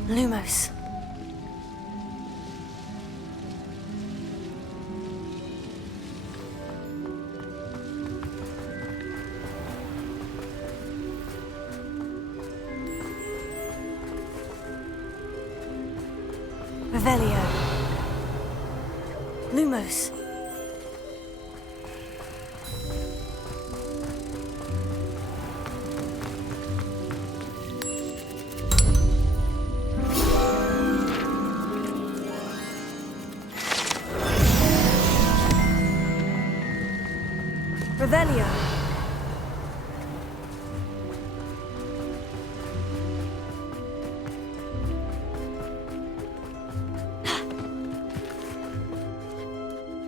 Lumos. Revelio. Lumos. Revelio.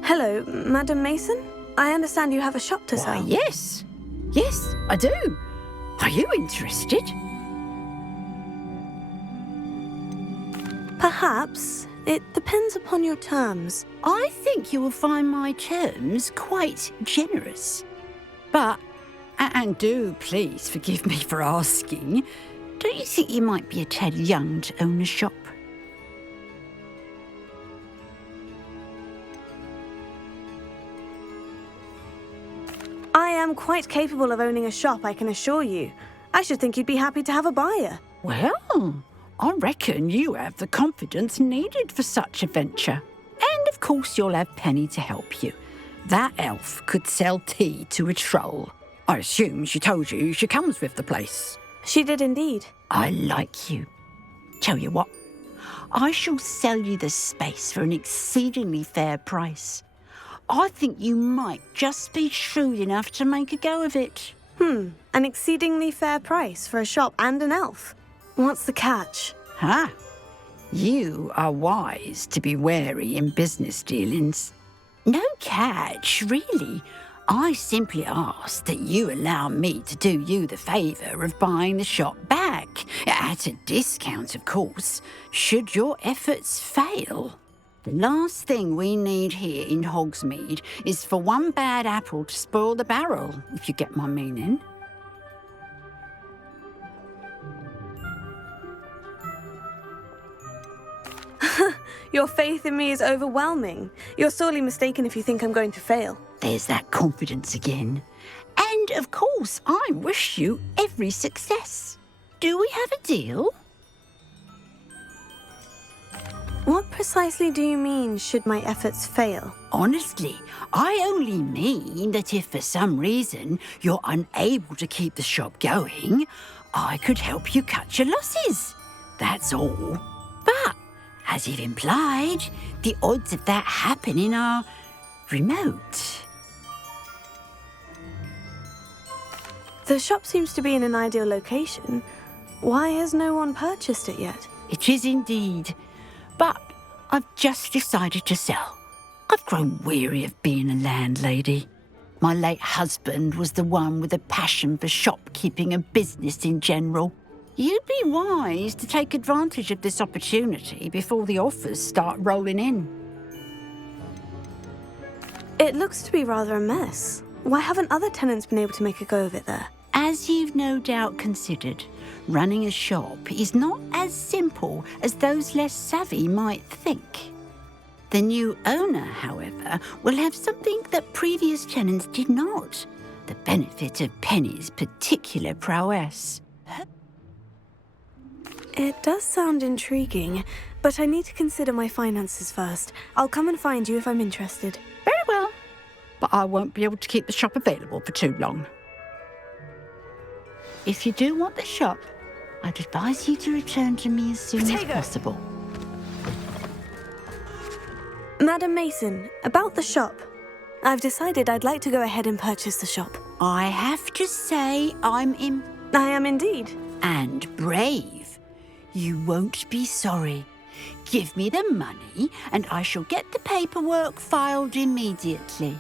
Hello, Madam Mason? I understand you have a shop to sell. Yes. Yes, I do. Are you interested? Perhaps. It depends upon your terms. I think you will find my terms quite generous. But, and do please forgive me for asking, don't you think you might be a tad young to own a shop? I am quite capable of owning a shop, I can assure you. I should think you'd be happy to have a buyer. Well, I reckon you have the confidence needed for such a venture. And of course you'll have Penny to help you. That elf could sell tea to a troll. I assume she told you she comes with the place. She did indeed. I like you. Tell you what, I shall sell you the space for an exceedingly fair price. I think you might just be shrewd enough to make a go of it. An exceedingly fair price for a shop and an elf. What's the catch? Huh? You are wise to be wary in business dealings. No catch, really. I simply ask that you allow me to do you the favour of buying the shop back. At a discount, of course, should your efforts fail. The last thing we need here in Hogsmeade is for one bad apple to spoil the barrel, if you get my meaning. Your faith in me is overwhelming. You're sorely mistaken if you think I'm going to fail. There's that confidence again. And, of course, I wish you every success. Do we have a deal? What precisely do you mean, should my efforts fail? Honestly, I only mean that if for some reason you're unable to keep the shop going, I could help you cut your losses. That's all. But, as you've implied, the odds of that happening are remote. The shop seems to be in an ideal location. Why has no one purchased it yet? It is indeed. But I've just decided to sell. I've grown weary of being a landlady. My late husband was the one with a passion for shopkeeping and business in general. You'd be wise to take advantage of this opportunity before the offers start rolling in. It looks to be rather a mess. Why haven't other tenants been able to make a go of it there? As you've no doubt considered, running a shop is not as simple as those less savvy might think. The new owner, however, will have something that previous tenants did not, the benefit of Penny's particular prowess. It does sound intriguing, but I need to consider my finances first. I'll come and find you if I'm interested. Very well, but I won't be able to keep the shop available for too long. If you do want the shop, I'd advise you to return to me as soon as possible. Madam Mason, about the shop. I've decided I'd like to go ahead and purchase the shop. I have to say I am indeed. And brave. You won't be sorry. Give me the money and I shall get the paperwork filed immediately.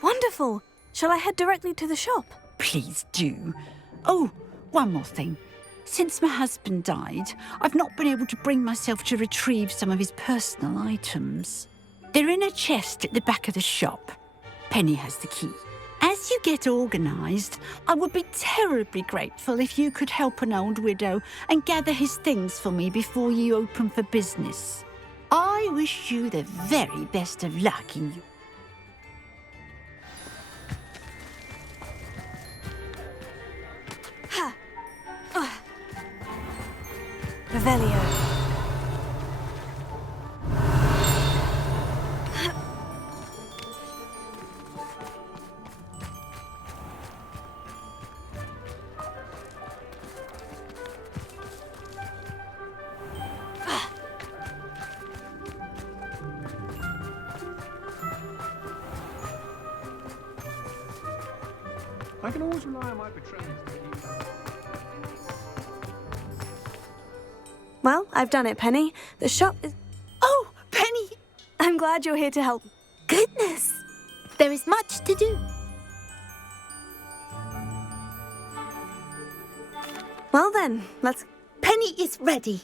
Wonderful! Shall I head directly to the shop? Please do. Oh, one more thing. Since my husband died, I've not been able to bring myself to retrieve some of his personal items. They're in a chest at the back of the shop. Penny has the key. As you get organised, I would be terribly grateful if you could help an old widow and gather his things for me before you open for business. I wish you the very best of luck in your... Revelio. I can always rely on my betrayals. Well, I've done it, Penny. The shop is... Oh, Penny! I'm glad you're here to help. Goodness! There is much to do. Well then, let's... Penny is ready.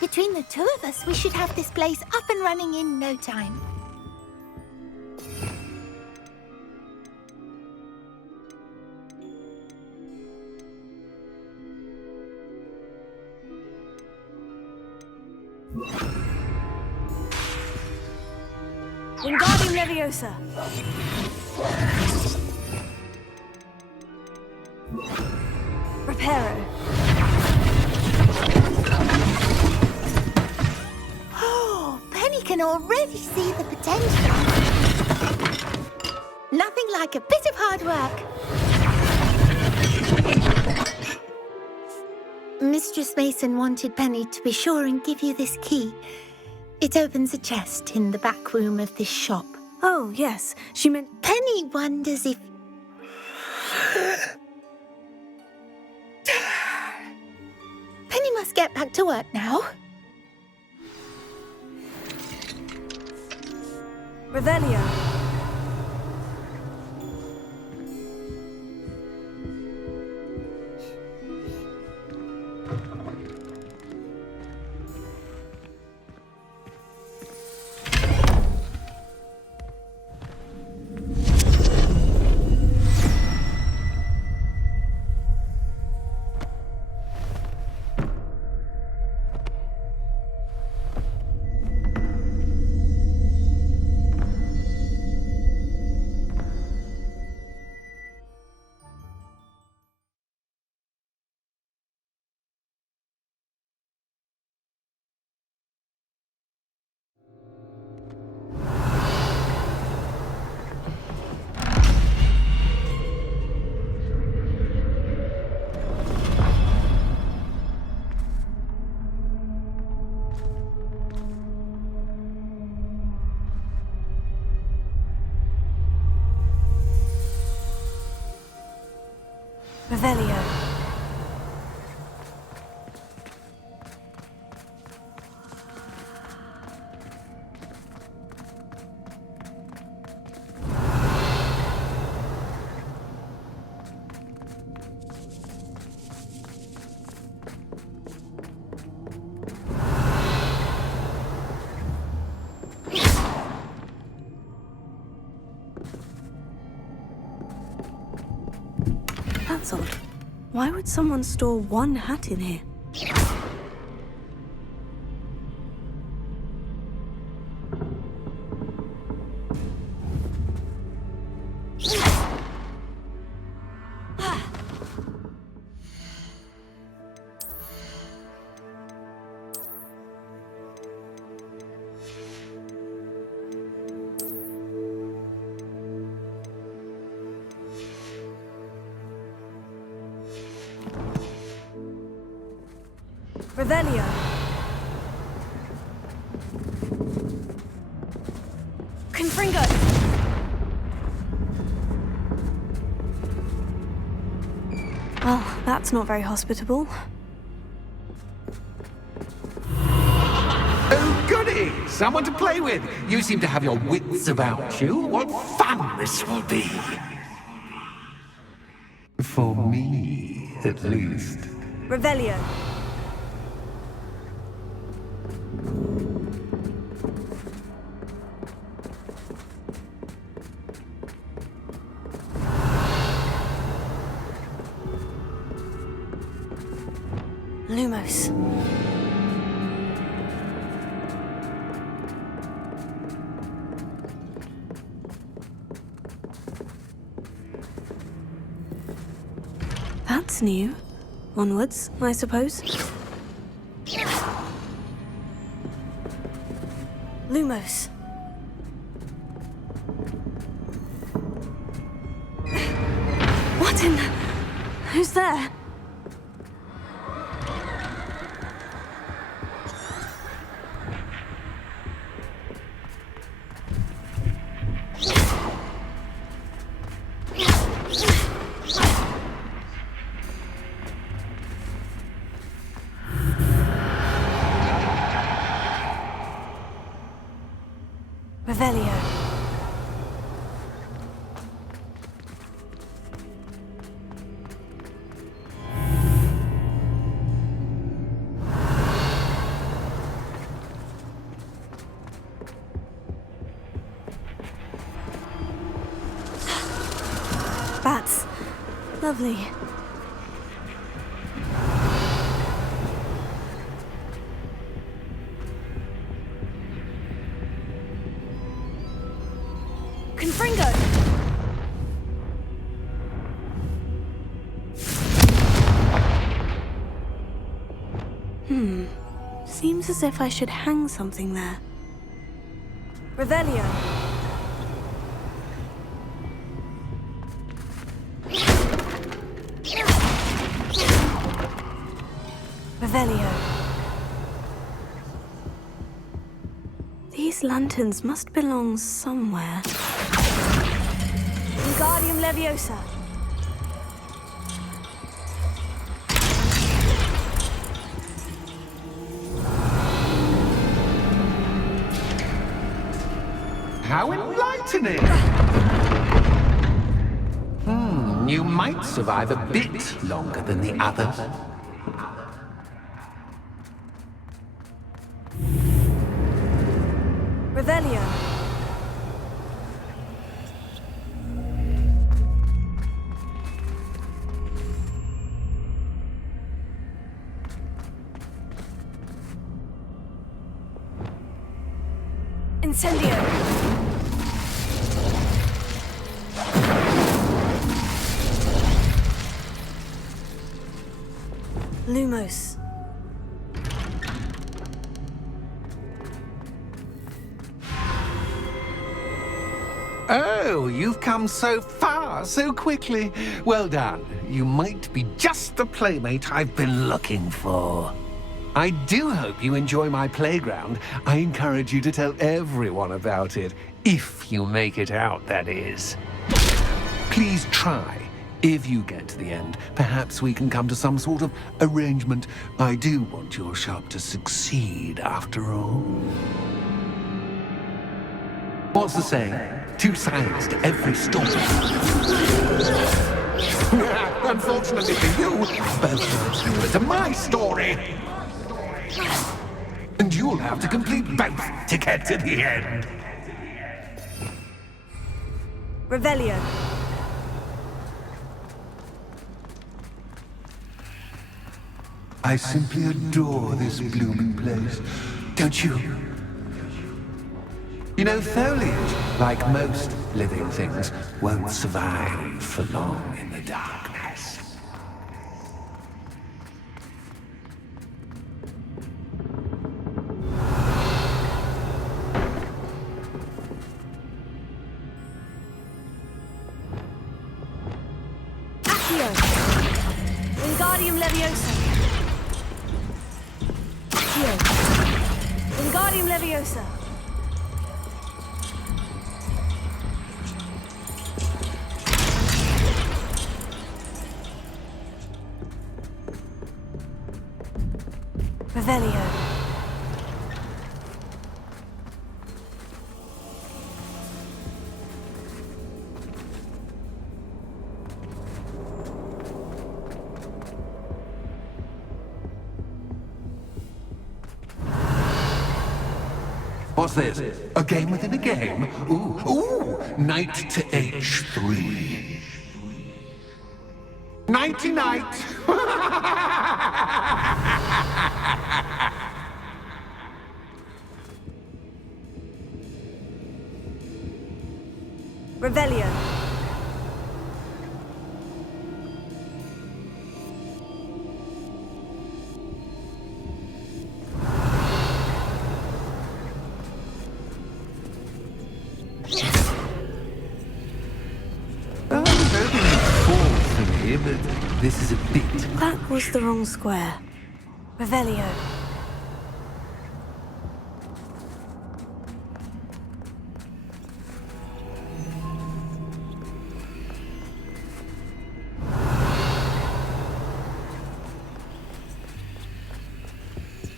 Between the two of us, we should have this place up and running in no time. Wingardium Leviosa. Reparo. Oh, Penny can already see the potential. Nothing like a bit of hard work. Mistress Mason wanted Penny to be sure and give you this key. It opens a chest in the back room of this shop. Oh, yes. She meant... Penny wonders if... Penny must get back to work now. Revelio. Revelio. That's odd. Why would someone store one hat in here? Revelio. Confringo. Well, that's not very hospitable. Oh, goody! Someone to play with. You seem to have your wits about you. What fun this will be. For me, at least. Revelio. Lumos. That's new. Onwards, I suppose. Lumos. What in... Who's there? Revelio. Lovely. Confringo! Seems as if I should hang something there. Revelio. Revelio. These lanterns must belong somewhere. Wingardium Leviosa. How enlightening! You might survive a bit longer than the others. Revelio. Incendio. Lumos. Oh, you've come so far, so quickly. Well done. You might be just the playmate I've been looking for. I do hope you enjoy my playground. I encourage you to tell everyone about it. If you make it out, that is. Please try. If you get to the end, perhaps we can come to some sort of arrangement. I do want your shop to succeed, after all. What's the saying? Two sides to every story. Unfortunately for you, both sides similar to my story. And you'll have to complete both to get to the end. Revelio. I simply adore this blooming place. Don't you? You know, foliage, like most living things, won't survive for long in the darkness. Accio. Wingardium Leviosa. Accio. Wingardium Leviosa. Revelio. What's this? A game within a game? Ooh, knight to H3. Nighty-night! Revelio. I was hoping you'd fall for me, but this is a bit... That was the wrong square. Revelio.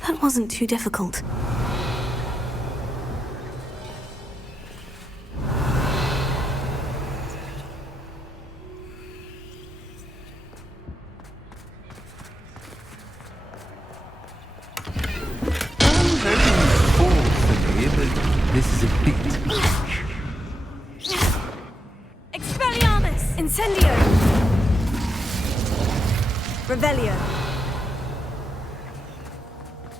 That wasn't too difficult. This is a bit... Expelliarmus! Incendio! Revelio.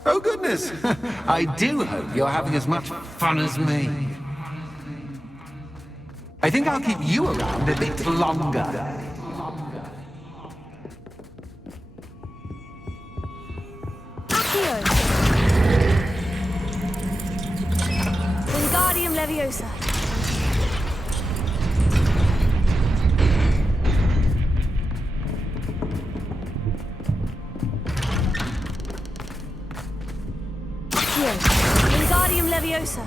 Oh, goodness. I do hope you're having as much fun as me. I think I'll keep you around a bit longer. Accio. Wingardium Leviosa. Accio. Wingardium Leviosa.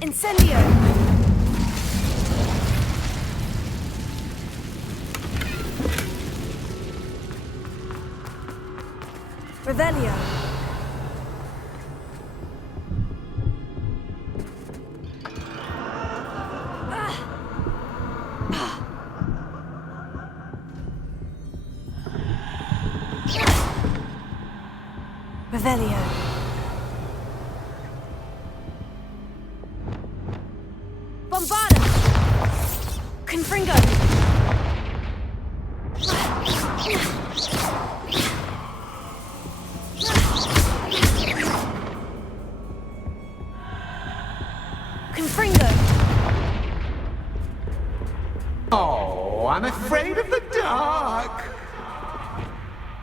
Incendio! Revelio! Revelio! Bombarda! Confringo! Confringo! Oh, I'm afraid of the dark.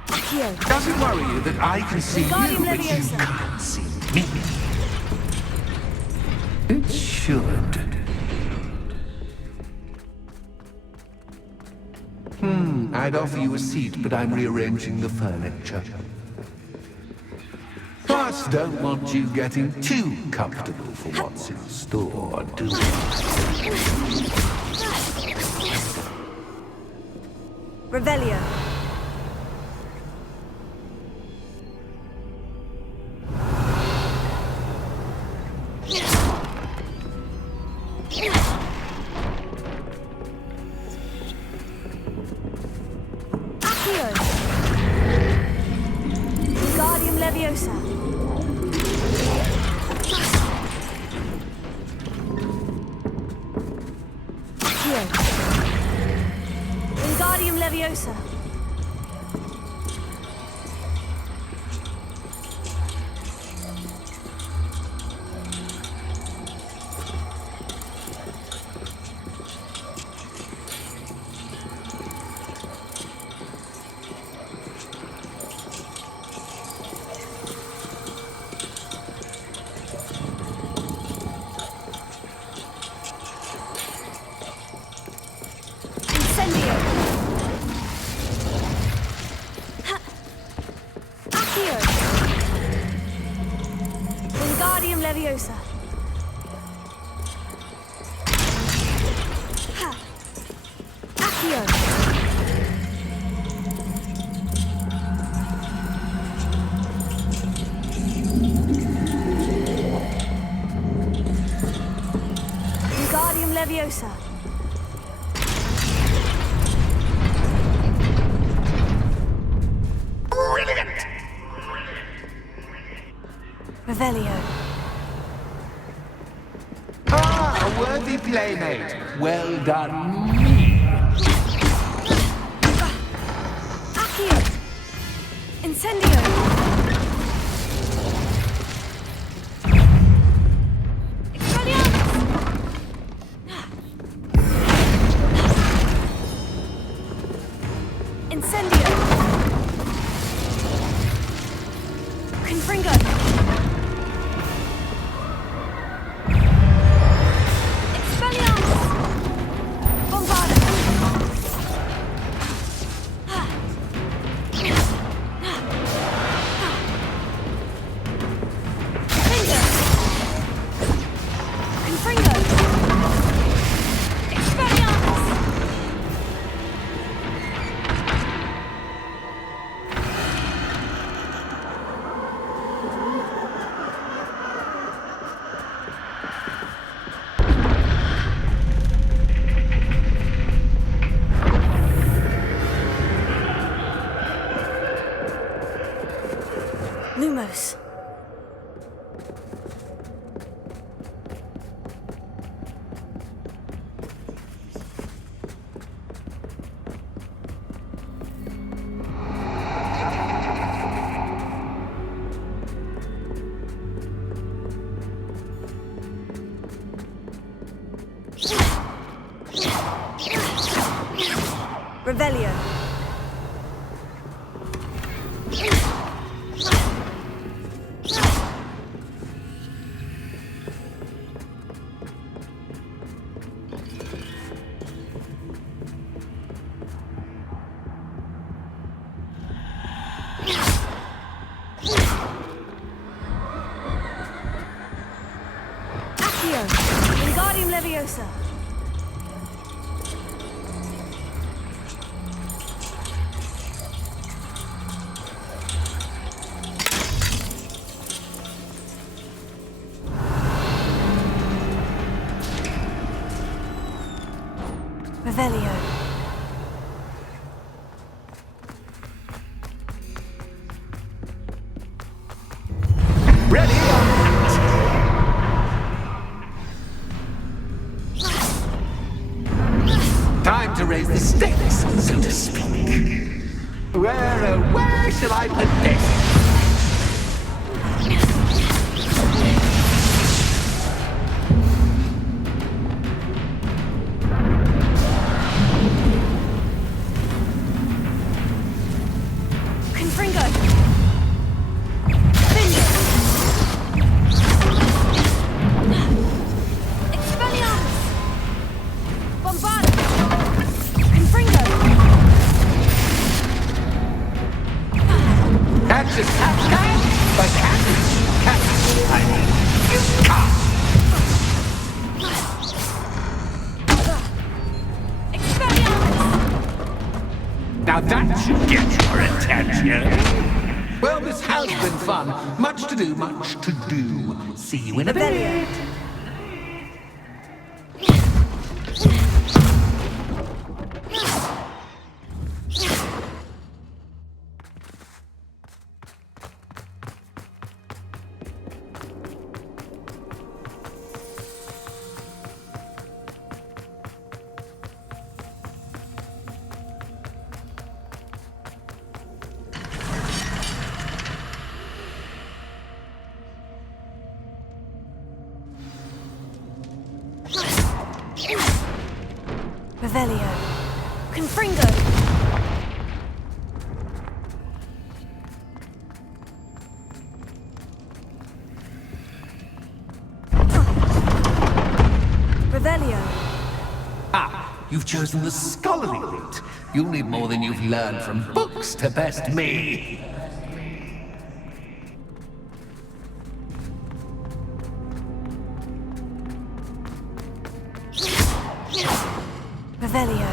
Accio! Does it worry you that I can see Wingardium you, but you Leviosa. can't see me? It should. I'd offer you a seat, but I'm rearranging the furniture. Plus, don't want you getting too comfortable for what's in store, do you? Revelio! Accio! Wingardium Leviosa! Accio! Wingardium Leviosa! Incendio! Accio! Wingardium Leviosa! Accio! Wingardium Leviosa! Brilliant! Revelio! Ah, a worthy playmate. Well done, me. Accio! Incendio! Incendio! Confringo! Expelliarmus! Bombarda! Revelio. Accio. Wingardium Leviosa. Revelio. Ready? Time to raise the stakes, so to speak. Where shall I put this? Confringo. Expelliarmus. Bombardment. Confringo. That's just but I mean, you can't. Now that should get your attention. Well, this has been fun. Much to do, much to do. See you in a bit. Revelio. Confringo. Revelio. Ah, you've chosen the scholarly route. You'll need more than you've learned from books to best me. Revelio.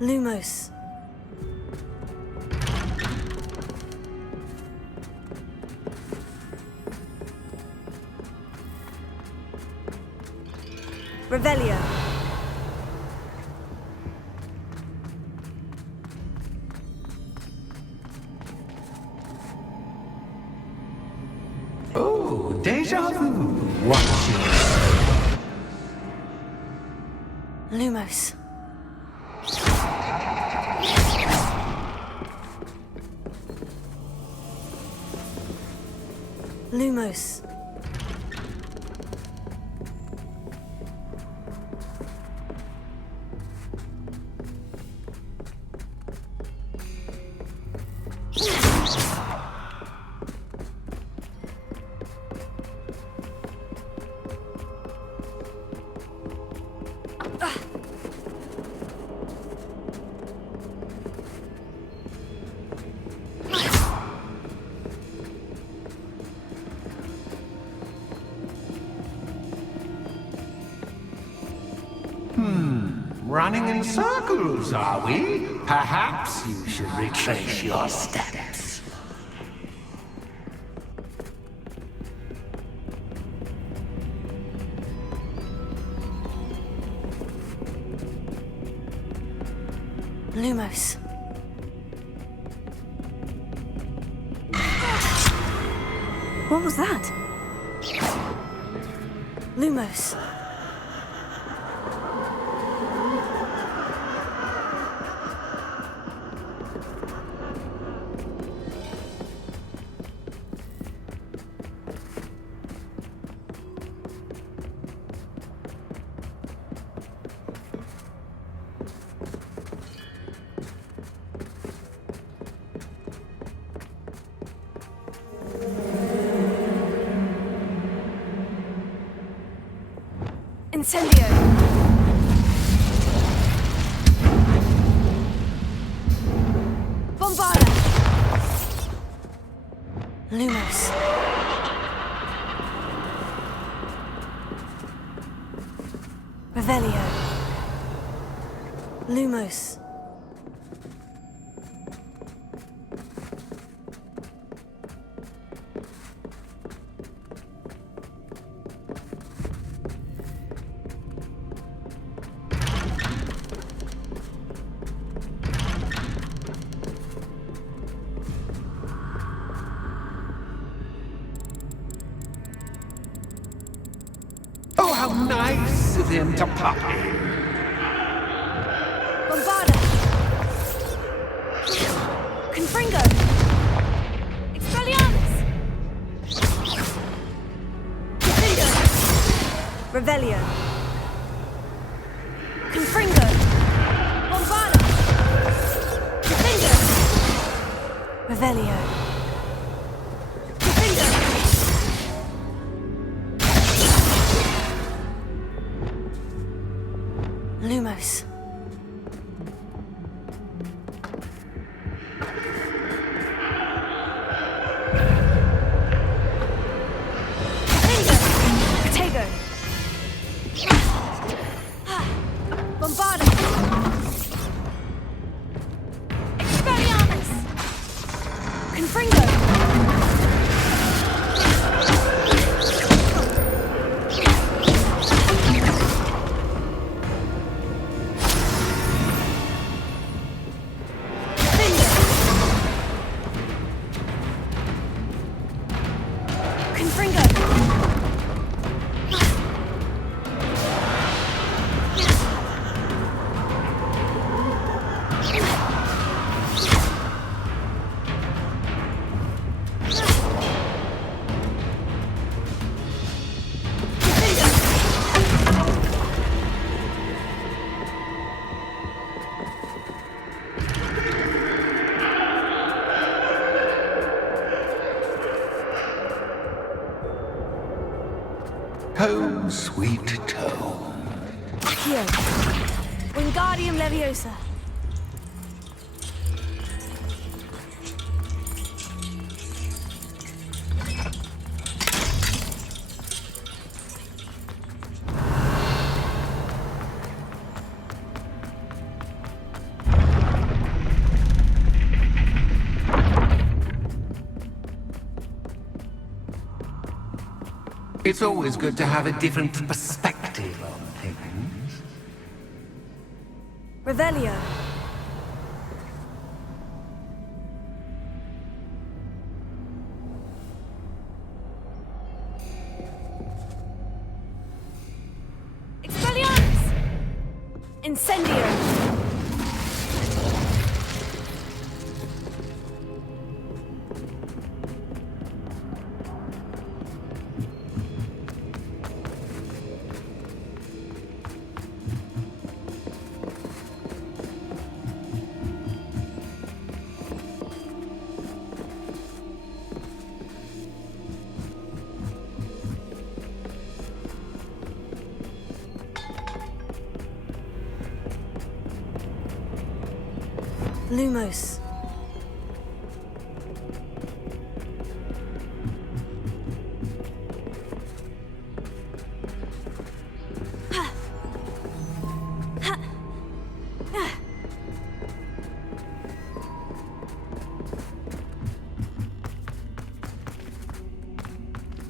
Lumos. Revelio. Oh, deja vu. Watch it. Lumos. Lumos. Running in circles, are we? Perhaps you should retrace your steps. Lumos. What was that? Lumos. Incendio! Bombarda! Lumos. Revelio. Lumos. Oh, how nice of him to pop in. Bombarda! Confringo! Expelliarmus! Confringo! Revelio! Confringo! Bombarda! Confringo! Revelio! Confringo! Lumos. Protego. Bombarda. Expelliarmus. Confringo. Home, sweet home. Accio. Wingardium Leviosa. It's always good to have a different perspective on things. Revelio. Expelliarmus! Incendio! Lumos.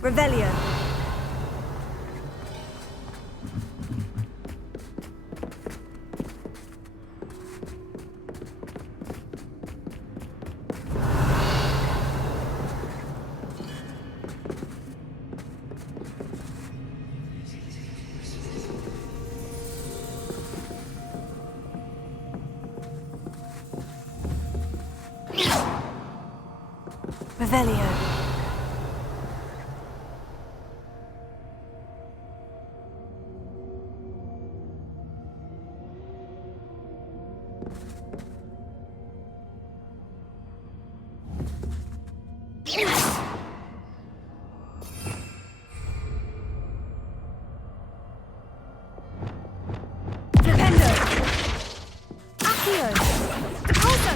Revelio. Revelio. Flipendo. Accio. Depulso.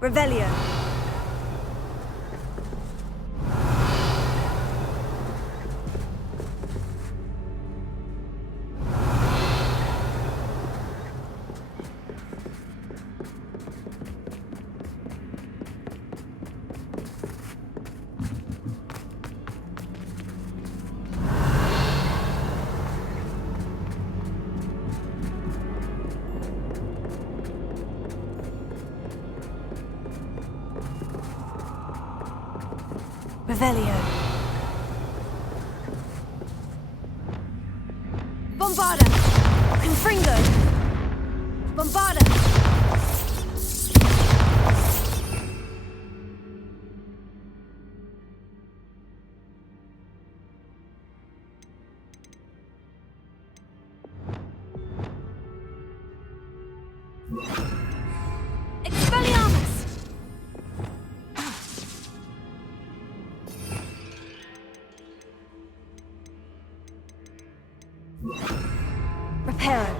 Revelio. Revelio. Bombarda. Confringo. Bombarda. Expelliarmus. Reparo.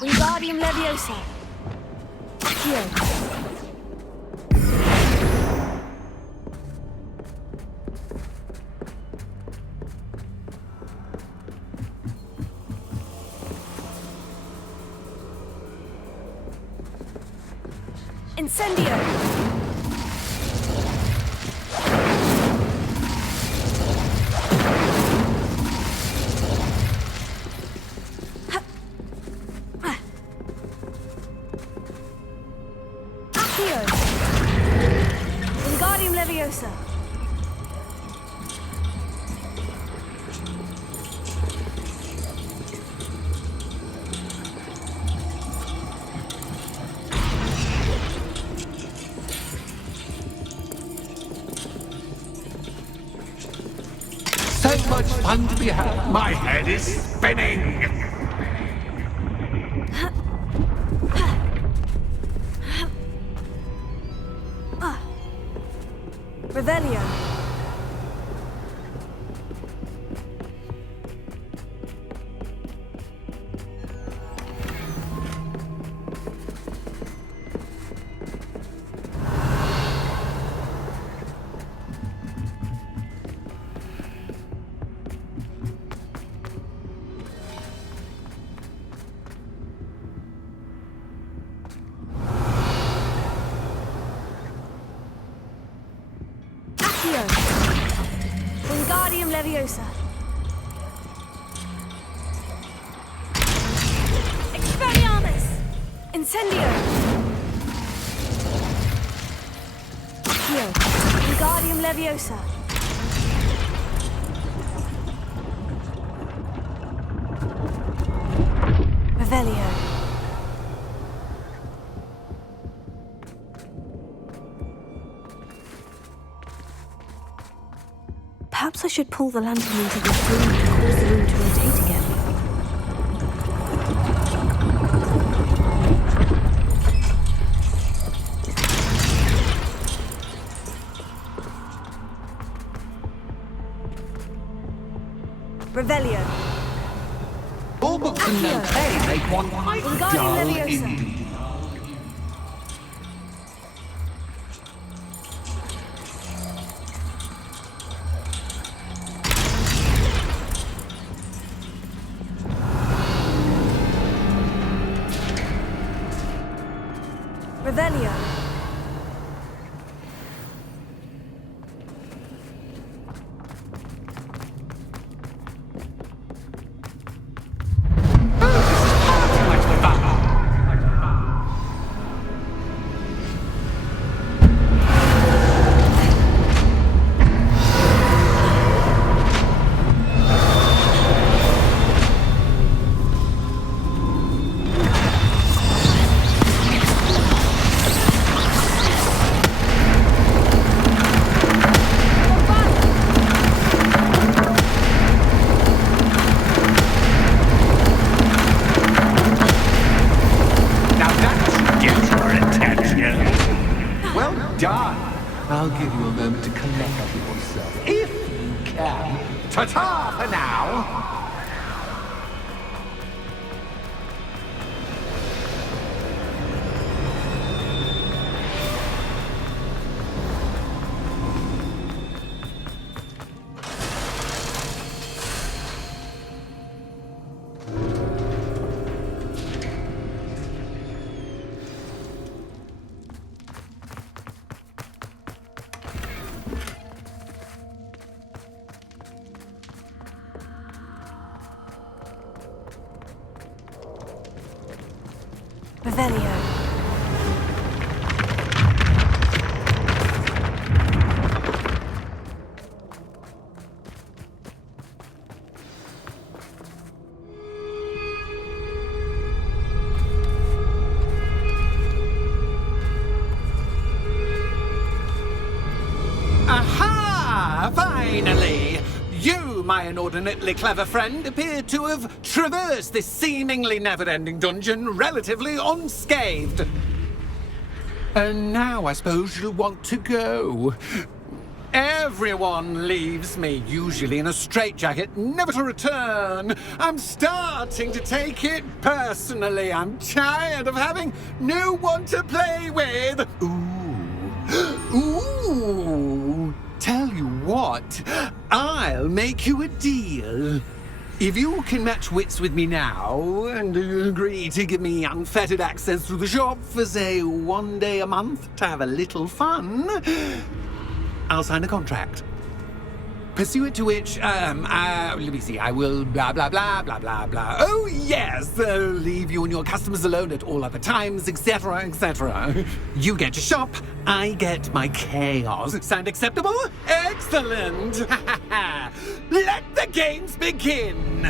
Wingardium Leviosa. Accio. Incendio. Wingardium Leviosa. So much fun to be had. My head is spinning. Revelio. Wingardium Leviosa. Expelliarmus. Incendio. Accio. Wingardium Leviosa. Revelio. Perhaps I should pull the lantern into this room to cause the room to rotate again. Revelio. All books and notes make one quite Wingardium dull Leviosa. indeed. Revelio. Revelio. Aha! Finally! You, my inordinately clever friend, appear to have traversed this seemingly never-ending dungeon relatively unscathed. And now I suppose you'll want to go. Everyone leaves me, usually in a straitjacket, never to return. I'm starting to take it personally. I'm tired of having no one to play with. Ooh. Tell you what, I'll make you a deal. If you can match wits with me now and agree to give me unfettered access to the shop for, say, 1 day a month to have a little fun, I'll sign a contract. Pursuant to which, let me see, I will blah, blah, blah, blah, blah, blah. Oh, yes, leave you and your customers alone at all other times, etc., etc. You get your shop, I get my chaos. Sound acceptable? Excellent! Let the games begin!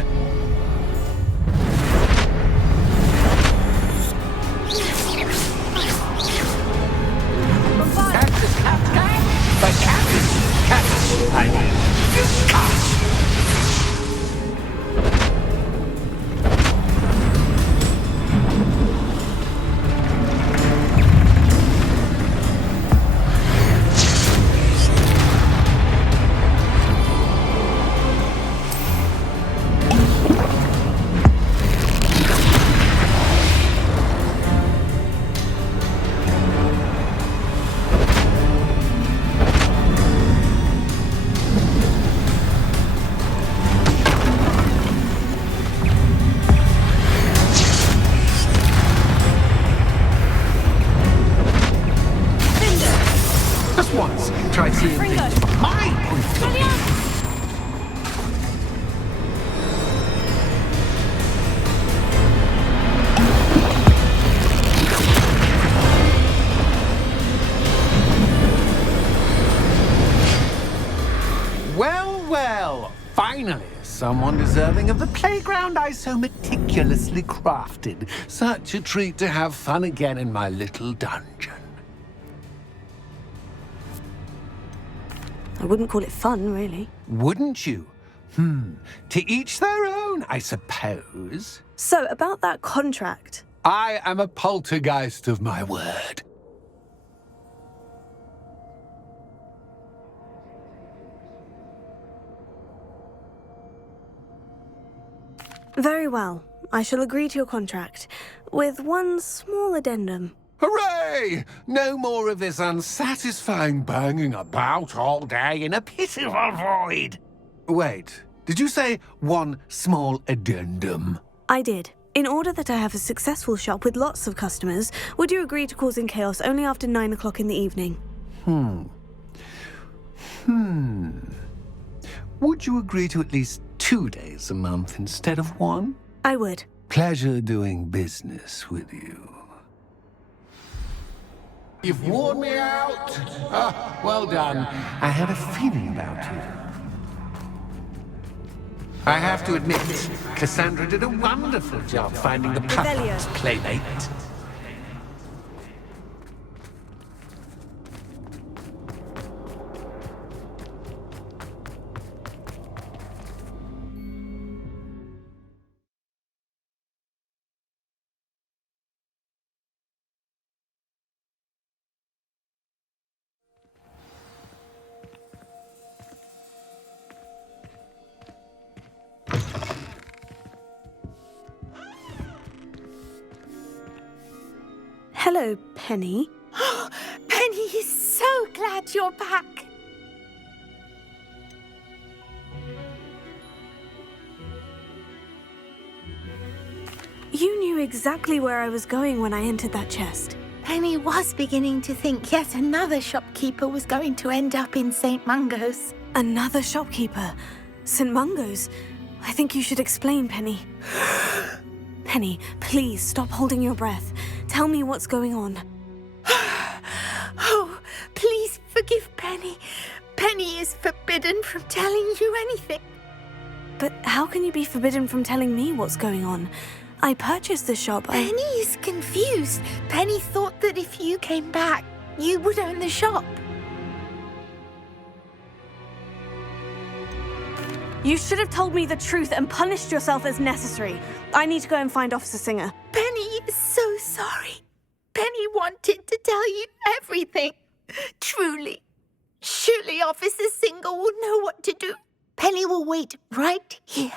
Cactus, cactus, but cactus, I mean. Just once, try seeing things from my point of view. Well, finally, someone deserving of the playground I so meticulously crafted. Such a treat to have fun again in my little dungeon. I wouldn't call it fun, really. Wouldn't you? To each their own, I suppose. So, about that contract. I am a poltergeist of my word. Very well. I shall agree to your contract, with one small addendum. Hooray! No more of this unsatisfying banging about all day in a pitiful void. Wait, did you say one small addendum? I did. In order that I have a successful shop with lots of customers, would you agree to causing chaos only after 9 o'clock in the evening? Would you agree to at least 2 days a month instead of 1? I would. Pleasure doing business with you. You've worn me out. Well done. I had a feeling about you. I have to admit, Cassandra did a wonderful job finding the perfect playmate. Hello, Penny. Penny is so glad you're back. You knew exactly where I was going when I entered that chest. Penny was beginning to think yet another shopkeeper was going to end up in St. Mungo's. Another shopkeeper? St. Mungo's? I think you should explain, Penny. Penny, please stop holding your breath. Tell me what's going on. Oh, please forgive Penny. Penny is forbidden from telling you anything. But how can you be forbidden from telling me what's going on? I purchased the shop. Penny is confused. Penny thought that if you came back, you would own the shop. You should have told me the truth and punished yourself as necessary. I need to go and find Officer Singer. Penny is so sorry. Penny wanted to tell you everything. Truly. Surely Officer Singer will know what to do. Penny will wait right here.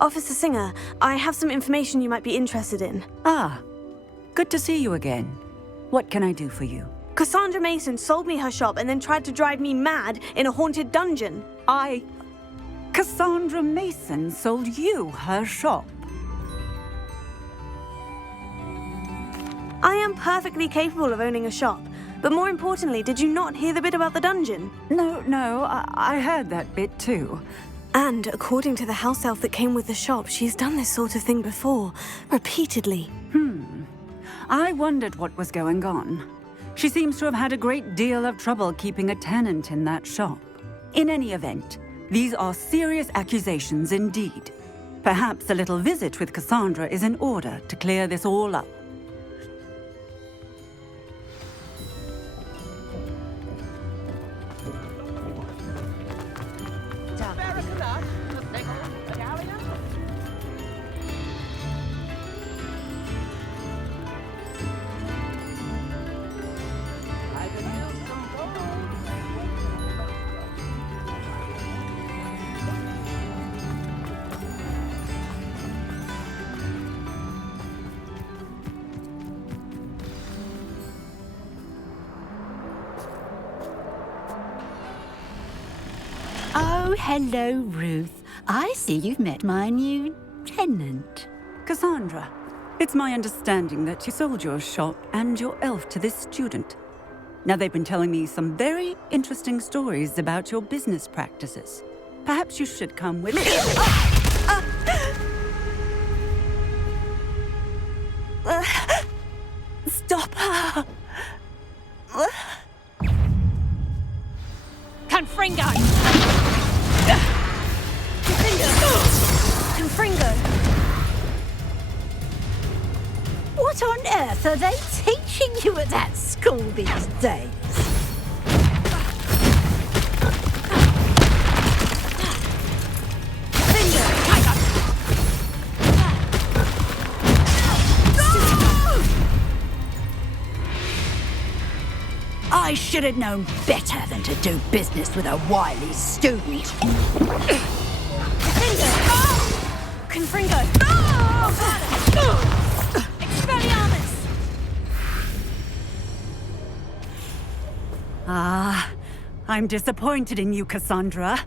Officer Singer, I have some information you might be interested in. Ah, good to see you again. What can I do for you? Cassandra Mason sold me her shop and then tried to drive me mad in a haunted dungeon. Cassandra Mason sold you her shop? I am perfectly capable of owning a shop. But more importantly, did you not hear the bit about the dungeon? No, I heard that bit too. And according to the house elf that came with the shop, she's done this sort of thing before, repeatedly. I wondered what was going on. She seems to have had a great deal of trouble keeping a tenant in that shop. In any event, these are serious accusations indeed. Perhaps a little visit with Cassandra is in order to clear this all up. Oh, hello, Ruth. I see you've met my new tenant. Cassandra, it's my understanding that you sold your shop and your elf to this student. Now, they've been telling me some very interesting stories about your business practices. Perhaps you should come with me. Stop her! Confringo! Confringo! What on earth are they teaching you at that school these days? I should have known better than to do business with a wily student. Confringo! Expelliarmus! I'm disappointed in you, Cassandra.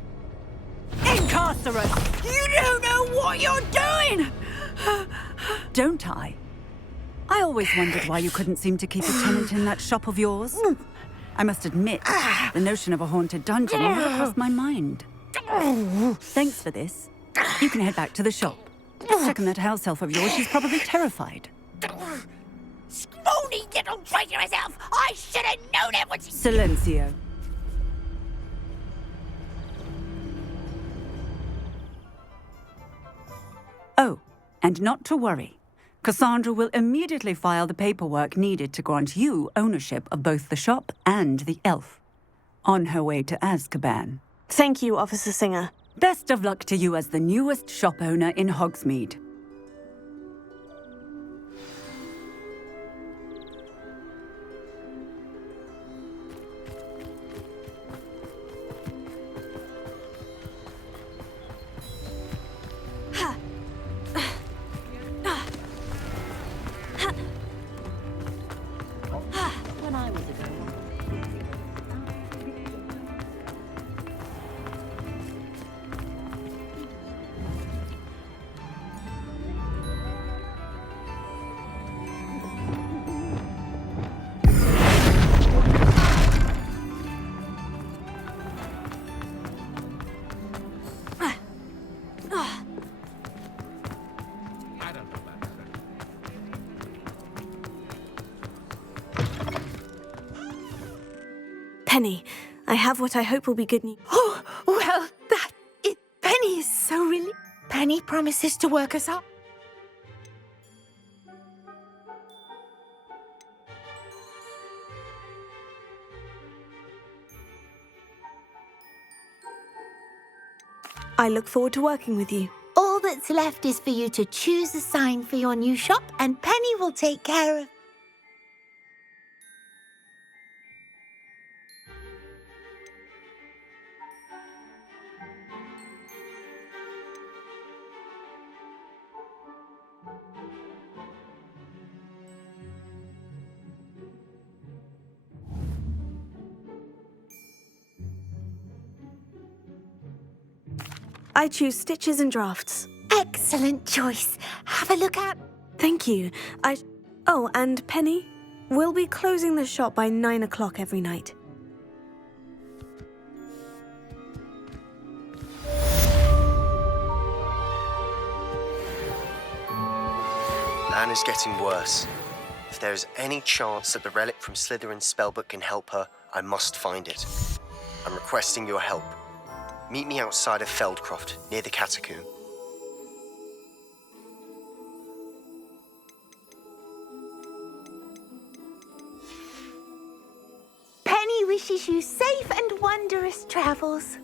Incarcerate! You don't know what you're doing! Don't I? I always wondered why you couldn't seem to keep a tenant in that shop of yours. I must admit, the notion of a haunted dungeon never crossed my mind. Thanks for this. You can head back to the shop. Check on that house elf of yours. She's probably terrified. Scrawny little traitor herself! I should have known it was... Silencio. Oh, and not to worry. Cassandra will immediately file the paperwork needed to grant you ownership of both the shop and the elf. On her way to Azkaban. Thank you, Officer Singer. Best of luck to you as the newest shop owner in Hogsmeade. Penny, I have what I hope will be good news. Oh, well, Penny is so really... Penny promises to work us up. I look forward to working with you. All that's left is for you to choose a sign for your new shop, and Penny will take care of... I choose stitches and drafts. Excellent choice. Have a look at... Thank you. Oh, and Penny, we'll be closing the shop by 9 o'clock every night. Anne is getting worse. If there is any chance that the relic from Slytherin's spellbook can help her, I must find it. I'm requesting your help. Meet me outside of Feldcroft, near the catacomb. Penny wishes you safe and wondrous travels.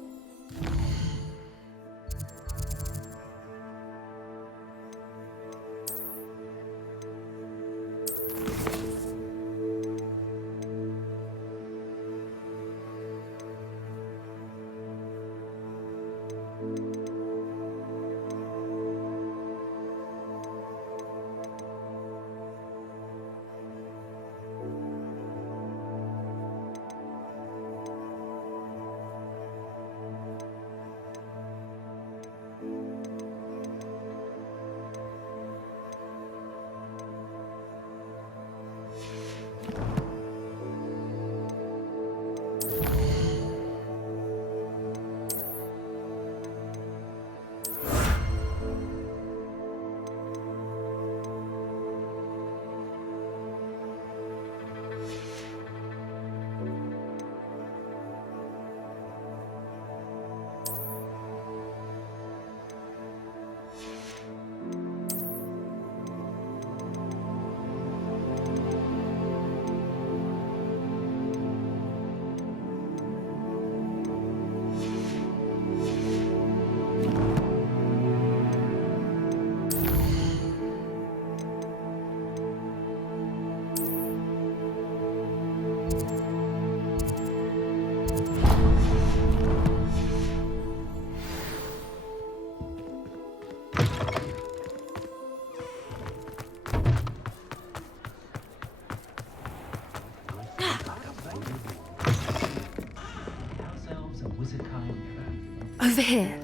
Over here.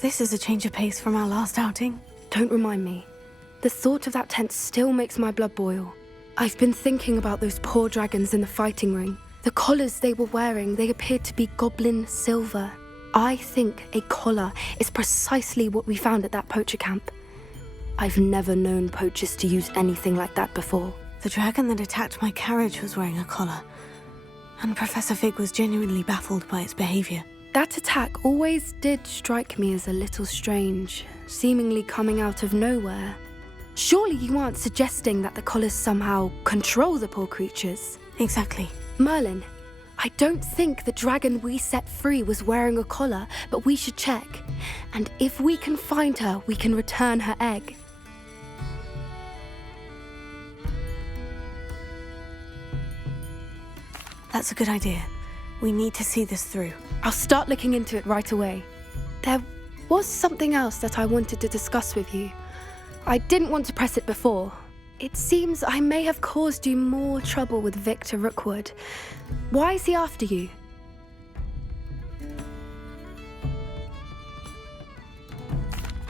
This is a change of pace from our last outing. Don't remind me. The thought of that tent still makes my blood boil. I've been thinking about those poor dragons in the fighting ring. The collars they were wearing, they appeared to be goblin silver. I think a collar is precisely what we found at that poacher camp. I've never known poachers to use anything like that before. The dragon that attacked my carriage was wearing a collar, and Professor Fig was genuinely baffled by its behavior. That attack always did strike me as a little strange, seemingly coming out of nowhere. Surely you aren't suggesting that the collars somehow control the poor creatures? Exactly. Merlin, I don't think the dragon we set free was wearing a collar, but we should check. And if we can find her, we can return her egg. That's a good idea. We need to see this through. I'll start looking into it right away. There was something else that I wanted to discuss with you. I didn't want to press it before. It seems I may have caused you more trouble with Victor Rookwood. Why is he after you?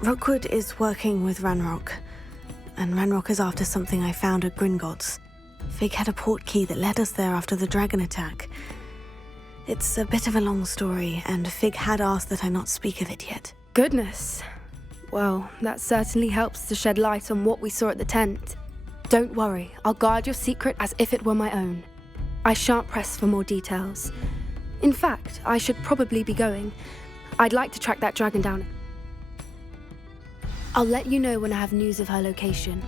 Rookwood is working with Ranrock, and Ranrock is after something I found at Gringotts. Fig had a portkey that led us there after the dragon attack. It's a bit of a long story, and Fig had asked that I not speak of it yet. Goodness. Well, that certainly helps to shed light on what we saw at the tent. Don't worry, I'll guard your secret as if it were my own. I shan't press for more details. In fact, I should probably be going. I'd like to track that dragon down. I'll let you know when I have news of her location.